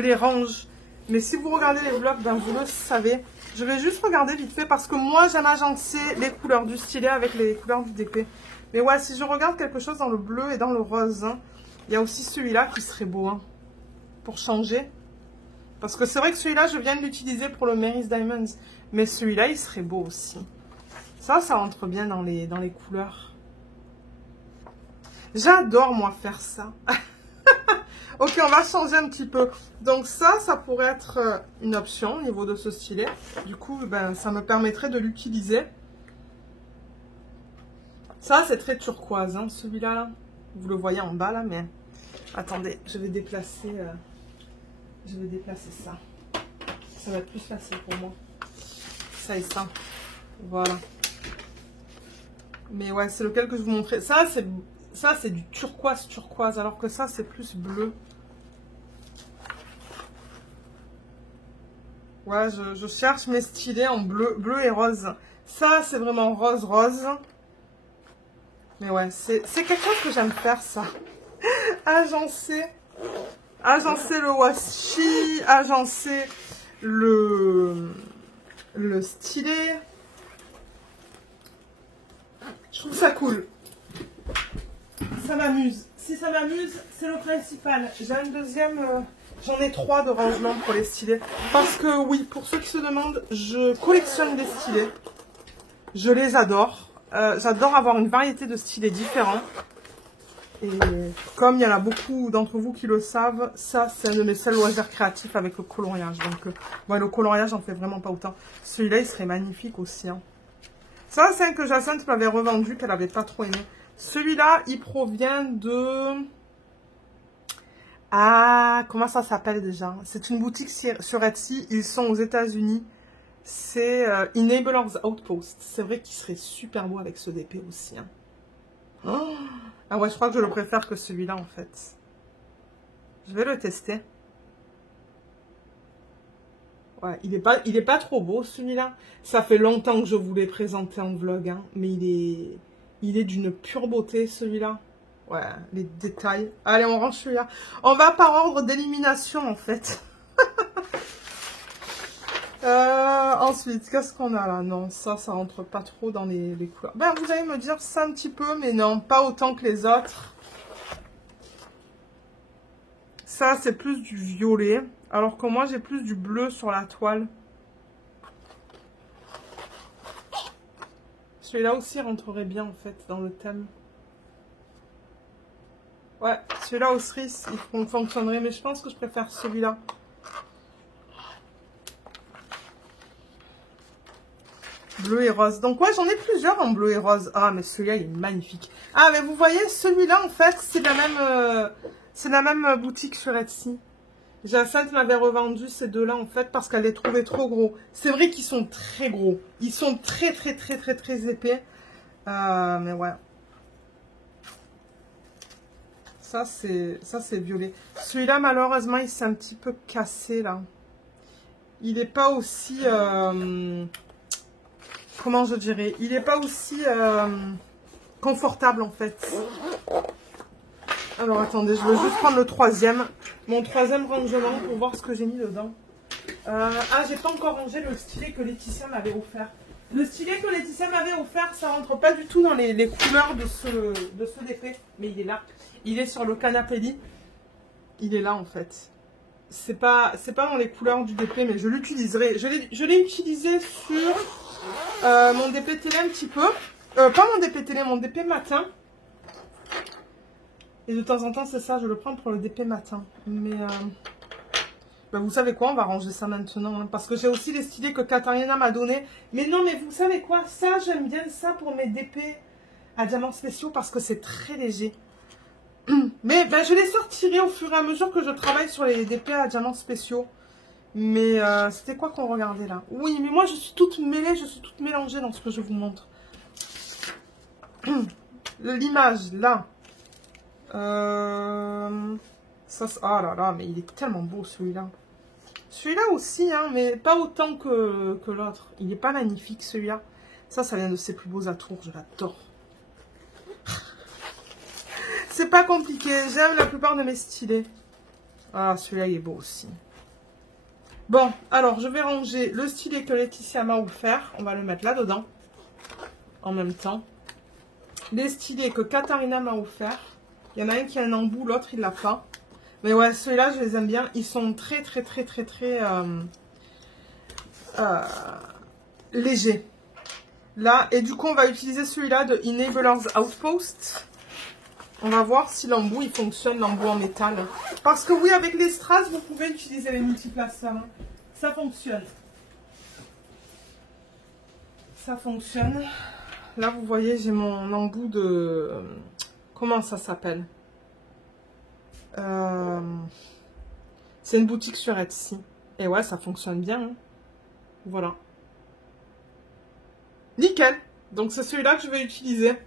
les range. Mais si vous regardez les vlogs, ben vous le savez. Je vais juste regarder vite fait, parce que moi, j'aime agencer les couleurs du stylet avec les couleurs du DP. Mais ouais, si je regarde quelque chose dans le bleu et dans le rose, hein, il y a aussi celui-là qui serait beau, hein, pour changer. Parce que c'est vrai que celui-là, je viens de l'utiliser pour le Mary's Diamonds. Mais celui-là, il serait beau aussi. Ça rentre bien dans les couleurs. J'adore, moi, faire ça. Ok, on va changer un petit peu. Donc ça pourrait être une option au niveau de ce stylet. Du coup, ben, ça me permettrait de l'utiliser. Ça, c'est très turquoise, hein, celui-là. Là. Vous le voyez en bas, là, mais... Attendez, je vais déplacer ça. Ça va être plus facile pour moi. Ça et ça. Voilà. Mais ouais, c'est lequel que je vous montrais. Ça, c'est du turquoise, alors que ça, c'est plus bleu. Ouais, je cherche mes stylets en bleu et rose. Ça, c'est vraiment rose. Mais ouais, c'est quelque chose que j'aime faire, ça. Agencer le washi, agencer le stylet. Je trouve ça cool. Ça m'amuse. Si ça m'amuse, c'est le principal. J'ai un deuxième... J'en ai 3 de rangement pour les stylets. Parce que oui, pour ceux qui se demandent, je collectionne des stylets. Je les adore. J'adore avoir une variété de stylets différents. Et comme il y en a beaucoup d'entre vous qui le savent, ça c'est un de mes seuls loisirs créatifs avec le coloriage. Donc ouais, le coloriage j'en fais vraiment pas autant. Celui-là il serait magnifique aussi. Hein. Ça c'est un que Jacinthe m'avait revendu, qu'elle avait pas trop aimé. Celui-là il provient de... Ah, comment ça s'appelle déjà? C'est une boutique sur Etsy, ils sont aux États-Unis. C'est Enabler's Outpost. C'est vrai qu'il serait super beau avec ce DP aussi. Hein. Oh, ah ouais, je crois que je le préfère que celui-là en fait. Je vais le tester. Ouais, il est pas trop beau celui-là. Ça fait longtemps que je vous l'ai présenté en vlog, hein, mais il est d'une pure beauté celui-là. Ouais, les détails. Allez, on range celui-là. On va par ordre d'élimination en fait. Ensuite, qu'est-ce qu'on a là? Non, ça rentre pas trop dans les couleurs. Ben, vous allez me dire ça un petit peu, mais non, pas autant que les autres. Ça, c'est plus du violet, alors que moi, j'ai plus du bleu sur la toile. Celui-là aussi rentrerait bien, en fait, dans le thème. Ouais, celui-là aussi, il fonctionnerait, mais je pense que je préfère celui-là. Bleu et rose. Donc ouais, j'en ai plusieurs en bleu et rose. Ah, mais celui-là, il est magnifique. Ah, mais vous voyez, celui-là, en fait, c'est la même boutique sur Etsy. Jacinthe m'avait revendu ces deux-là, en fait, parce qu'elle les trouvait trop gros. C'est vrai qu'ils sont très gros. Ils sont très épais. Mais ouais. Ça, c'est violet. Celui-là, malheureusement, il s'est un petit peu cassé, là. Il n'est pas aussi... comment je dirais, il n'est pas aussi confortable en fait. Alors attendez, je veux juste prendre le troisième, mon troisième rangement pour voir ce que j'ai mis dedans. Ah, j'ai pas encore rangé le stylet que Laetitia m'avait offert. Le stylet que Laetitia m'avait offert, ça rentre pas du tout dans les couleurs de ce DP, mais il est là. Il est sur le canapé lit. Il est là en fait. c'est pas dans les couleurs du DP, mais je l'utiliserai. Je l'ai utilisé sur mon DP télé un petit peu. Pas mon DP télé, mon DP matin. Et de temps en temps, c'est ça, je le prends pour le DP matin. Mais ben vous savez quoi, on va ranger ça maintenant. Hein, parce que j'ai aussi les stylés que Katharina m'a donné. Mais non, mais vous savez quoi, ça, j'aime bien ça pour mes DP à diamants spéciaux parce que c'est très léger. Mais ben, je les sortirai au fur et à mesure que je travaille sur les DP à diamants spéciaux. Mais c'était quoi qu'on regardait là? Oui, mais moi, je suis toute mêlée, je suis toute mélangée dans ce que je vous montre. L'image, là. Ça, oh là là, mais il est tellement beau celui-là. Celui-là aussi, hein, mais pas autant que l'autre. Il n'est pas magnifique celui-là. Ça vient de ses plus beaux atours, je l'adore. C'est pas compliqué, j'aime la plupart de mes stylés. Ah, celui-là, il est beau aussi. Bon, alors, je vais ranger le stylet que Laetitia m'a offert. On va le mettre là-dedans, en même temps. Les stylés que Katharina m'a offert. Il y en a un qui a un embout, l'autre, il l'a pas. Mais ouais, ceux-là, je les aime bien. Ils sont très légers. Là, et du coup, on va utiliser celui-là de Enabler's Outpost. On va voir si l'embout, il fonctionne, l'embout en métal. Parce que oui, avec les strass, vous pouvez utiliser les multiplaceurs. Hein. Ça fonctionne. Ça fonctionne. Là, vous voyez, j'ai mon embout de... Comment ça s'appelle? C'est une boutique sur Etsy. Et ouais, ça fonctionne bien. Hein. Voilà. Nickel. Donc, c'est celui-là que je vais utiliser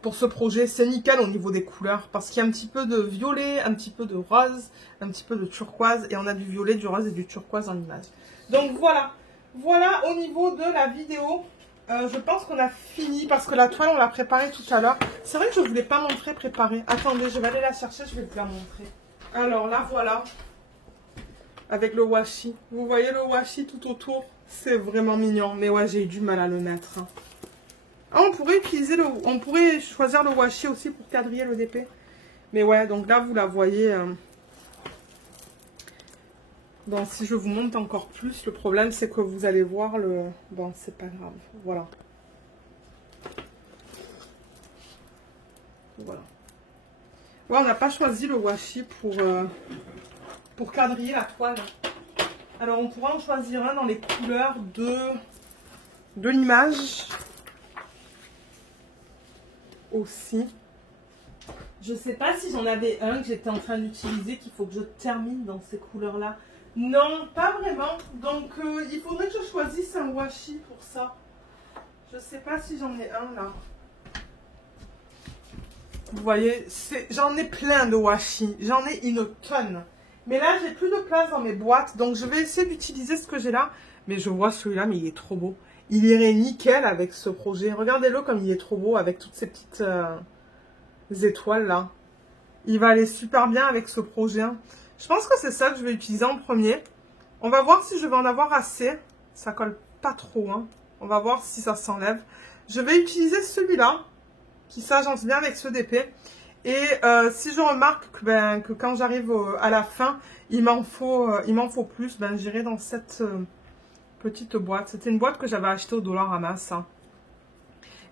pour ce projet. C'est nickel au niveau des couleurs. Parce qu'il y a un petit peu de violet, un petit peu de rose, un petit peu de turquoise. Et on a du violet, du rose et du turquoise en image. Donc, voilà. Voilà au niveau de la vidéo. Je pense qu'on a fini parce que la toile, on l'a préparée tout à l'heure. C'est vrai que je ne voulais pas montrer préparée. Attendez, je vais aller la chercher, je vais vous la montrer. Alors là, voilà. Avec le washi. Vous voyez le washi tout autour? C'est vraiment mignon. Mais ouais, j'ai eu du mal à le mettre. Hein. Ah, on pourrait choisir le washi aussi pour quadriller le DP. Mais ouais, donc là, vous la voyez... Bon, si je vous montre encore plus, le problème, c'est que vous allez voir le... Bon, c'est pas grave. Voilà. Voilà. Ouais, on n'a pas choisi le washi pour quadriller la toile. Alors, on pourra en choisir un dans les couleurs de l'image. Aussi. Je sais pas si j'en avais un que j'étais en train d'utiliser, qu'il faut que je termine dans ces couleurs-là. Non, pas vraiment. Donc, il faudrait que je choisisse un washi pour ça. Je sais pas si j'en ai un là. Vous voyez, j'en ai plein de washi. J'en ai une tonne. Mais là, j'ai plus de place dans mes boîtes. Donc, je vais essayer d'utiliser ce que j'ai là. Mais je vois celui-là, mais il est trop beau. Il irait nickel avec ce projet. Regardez-le comme il est trop beau avec toutes ces petites étoiles là. Il va aller super bien avec ce projet. Je pense que c'est ça que je vais utiliser en premier. On va voir si je vais en avoir assez. Ça colle pas trop. Hein. On va voir si ça s'enlève. Je vais utiliser celui-là. Qui s'agence bien avec ce DP. Et si je remarque que quand j'arrive à la fin, il m'en faut plus, j'irai dans cette petite boîte. C'était une boîte que j'avais achetée au Dollarama, ça.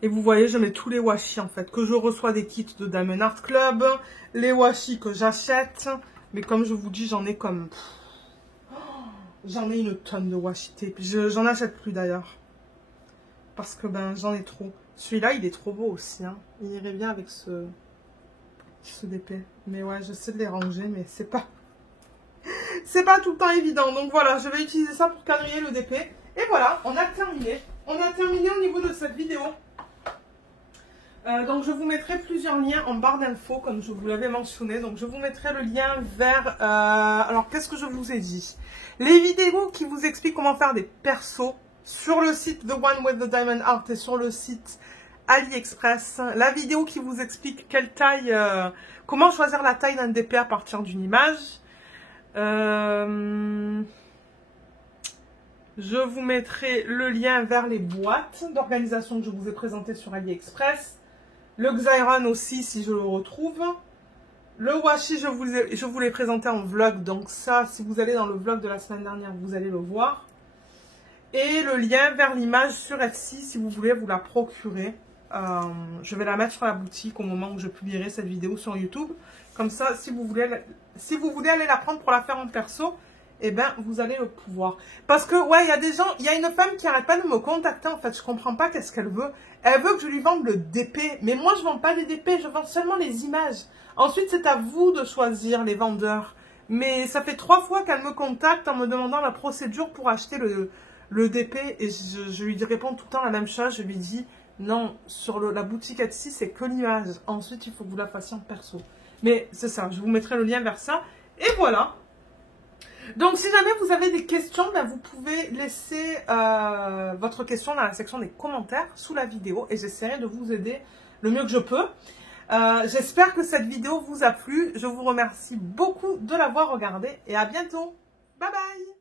Et vous voyez, je mets tous les washi en fait. Que je reçois des kits de Diamond Art Club. Les washi que j'achète. Mais comme je vous dis, j'en ai comme... J'en ai une tonne de washi tape. J'en achète plus d'ailleurs. Parce que j'en ai trop. Celui-là, il est trop beau aussi. Hein. Il irait bien avec ce DP. Mais ouais, j'essaie de les ranger, mais c'est pas... c'est pas tout le temps évident. Donc voilà, je vais utiliser ça pour quadriller le DP. Et voilà, on a terminé. On a terminé au niveau de cette vidéo. Donc je vous mettrai plusieurs liens en barre d'infos comme je vous l'avais mentionné. Donc je vous mettrai le lien vers... alors qu'est-ce que je vous ai dit? Les vidéos qui vous expliquent comment faire des persos sur le site The One with the Diamond Art et sur le site AliExpress. La vidéo qui vous explique quelle taille... comment choisir la taille d'un DP à partir d'une image. Je vous mettrai le lien vers les boîtes d'organisation que je vous ai présentées sur AliExpress. Le Xyron aussi, si je le retrouve. Le washi, je vous l'ai présenté en vlog. Donc ça, si vous allez dans le vlog de la semaine dernière, vous allez le voir. Et le lien vers l'image sur Etsy, si vous voulez vous la procurer. Je vais la mettre sur la boutique au moment où je publierai cette vidéo sur YouTube. Comme ça, si vous voulez aller la prendre pour la faire en perso, eh ben, vous allez le pouvoir. Parce que, ouais, il y a des gens, il y a une femme qui arrête pas de me contacter, en fait. Je comprends pas qu'est-ce qu'elle veut. Elle veut que je lui vende le DP. Mais moi, je vends pas des DP, je vends seulement les images. Ensuite, c'est à vous de choisir les vendeurs. Mais ça fait 3 fois qu'elle me contacte en me demandant la procédure pour acheter le DP. Et je lui réponds tout le temps la même chose. Je lui dis, non, sur la boutique Etsy, c'est que l'image. Ensuite, il faut que vous la fassiez en perso. Mais c'est ça, je vous mettrai le lien vers ça. Et voilà. Donc, si jamais vous avez des questions, ben, vous pouvez laisser votre question dans la section des commentaires sous la vidéo et j'essaierai de vous aider le mieux que je peux. J'espère que cette vidéo vous a plu. Je vous remercie beaucoup de l'avoir regardée et à bientôt. Bye bye!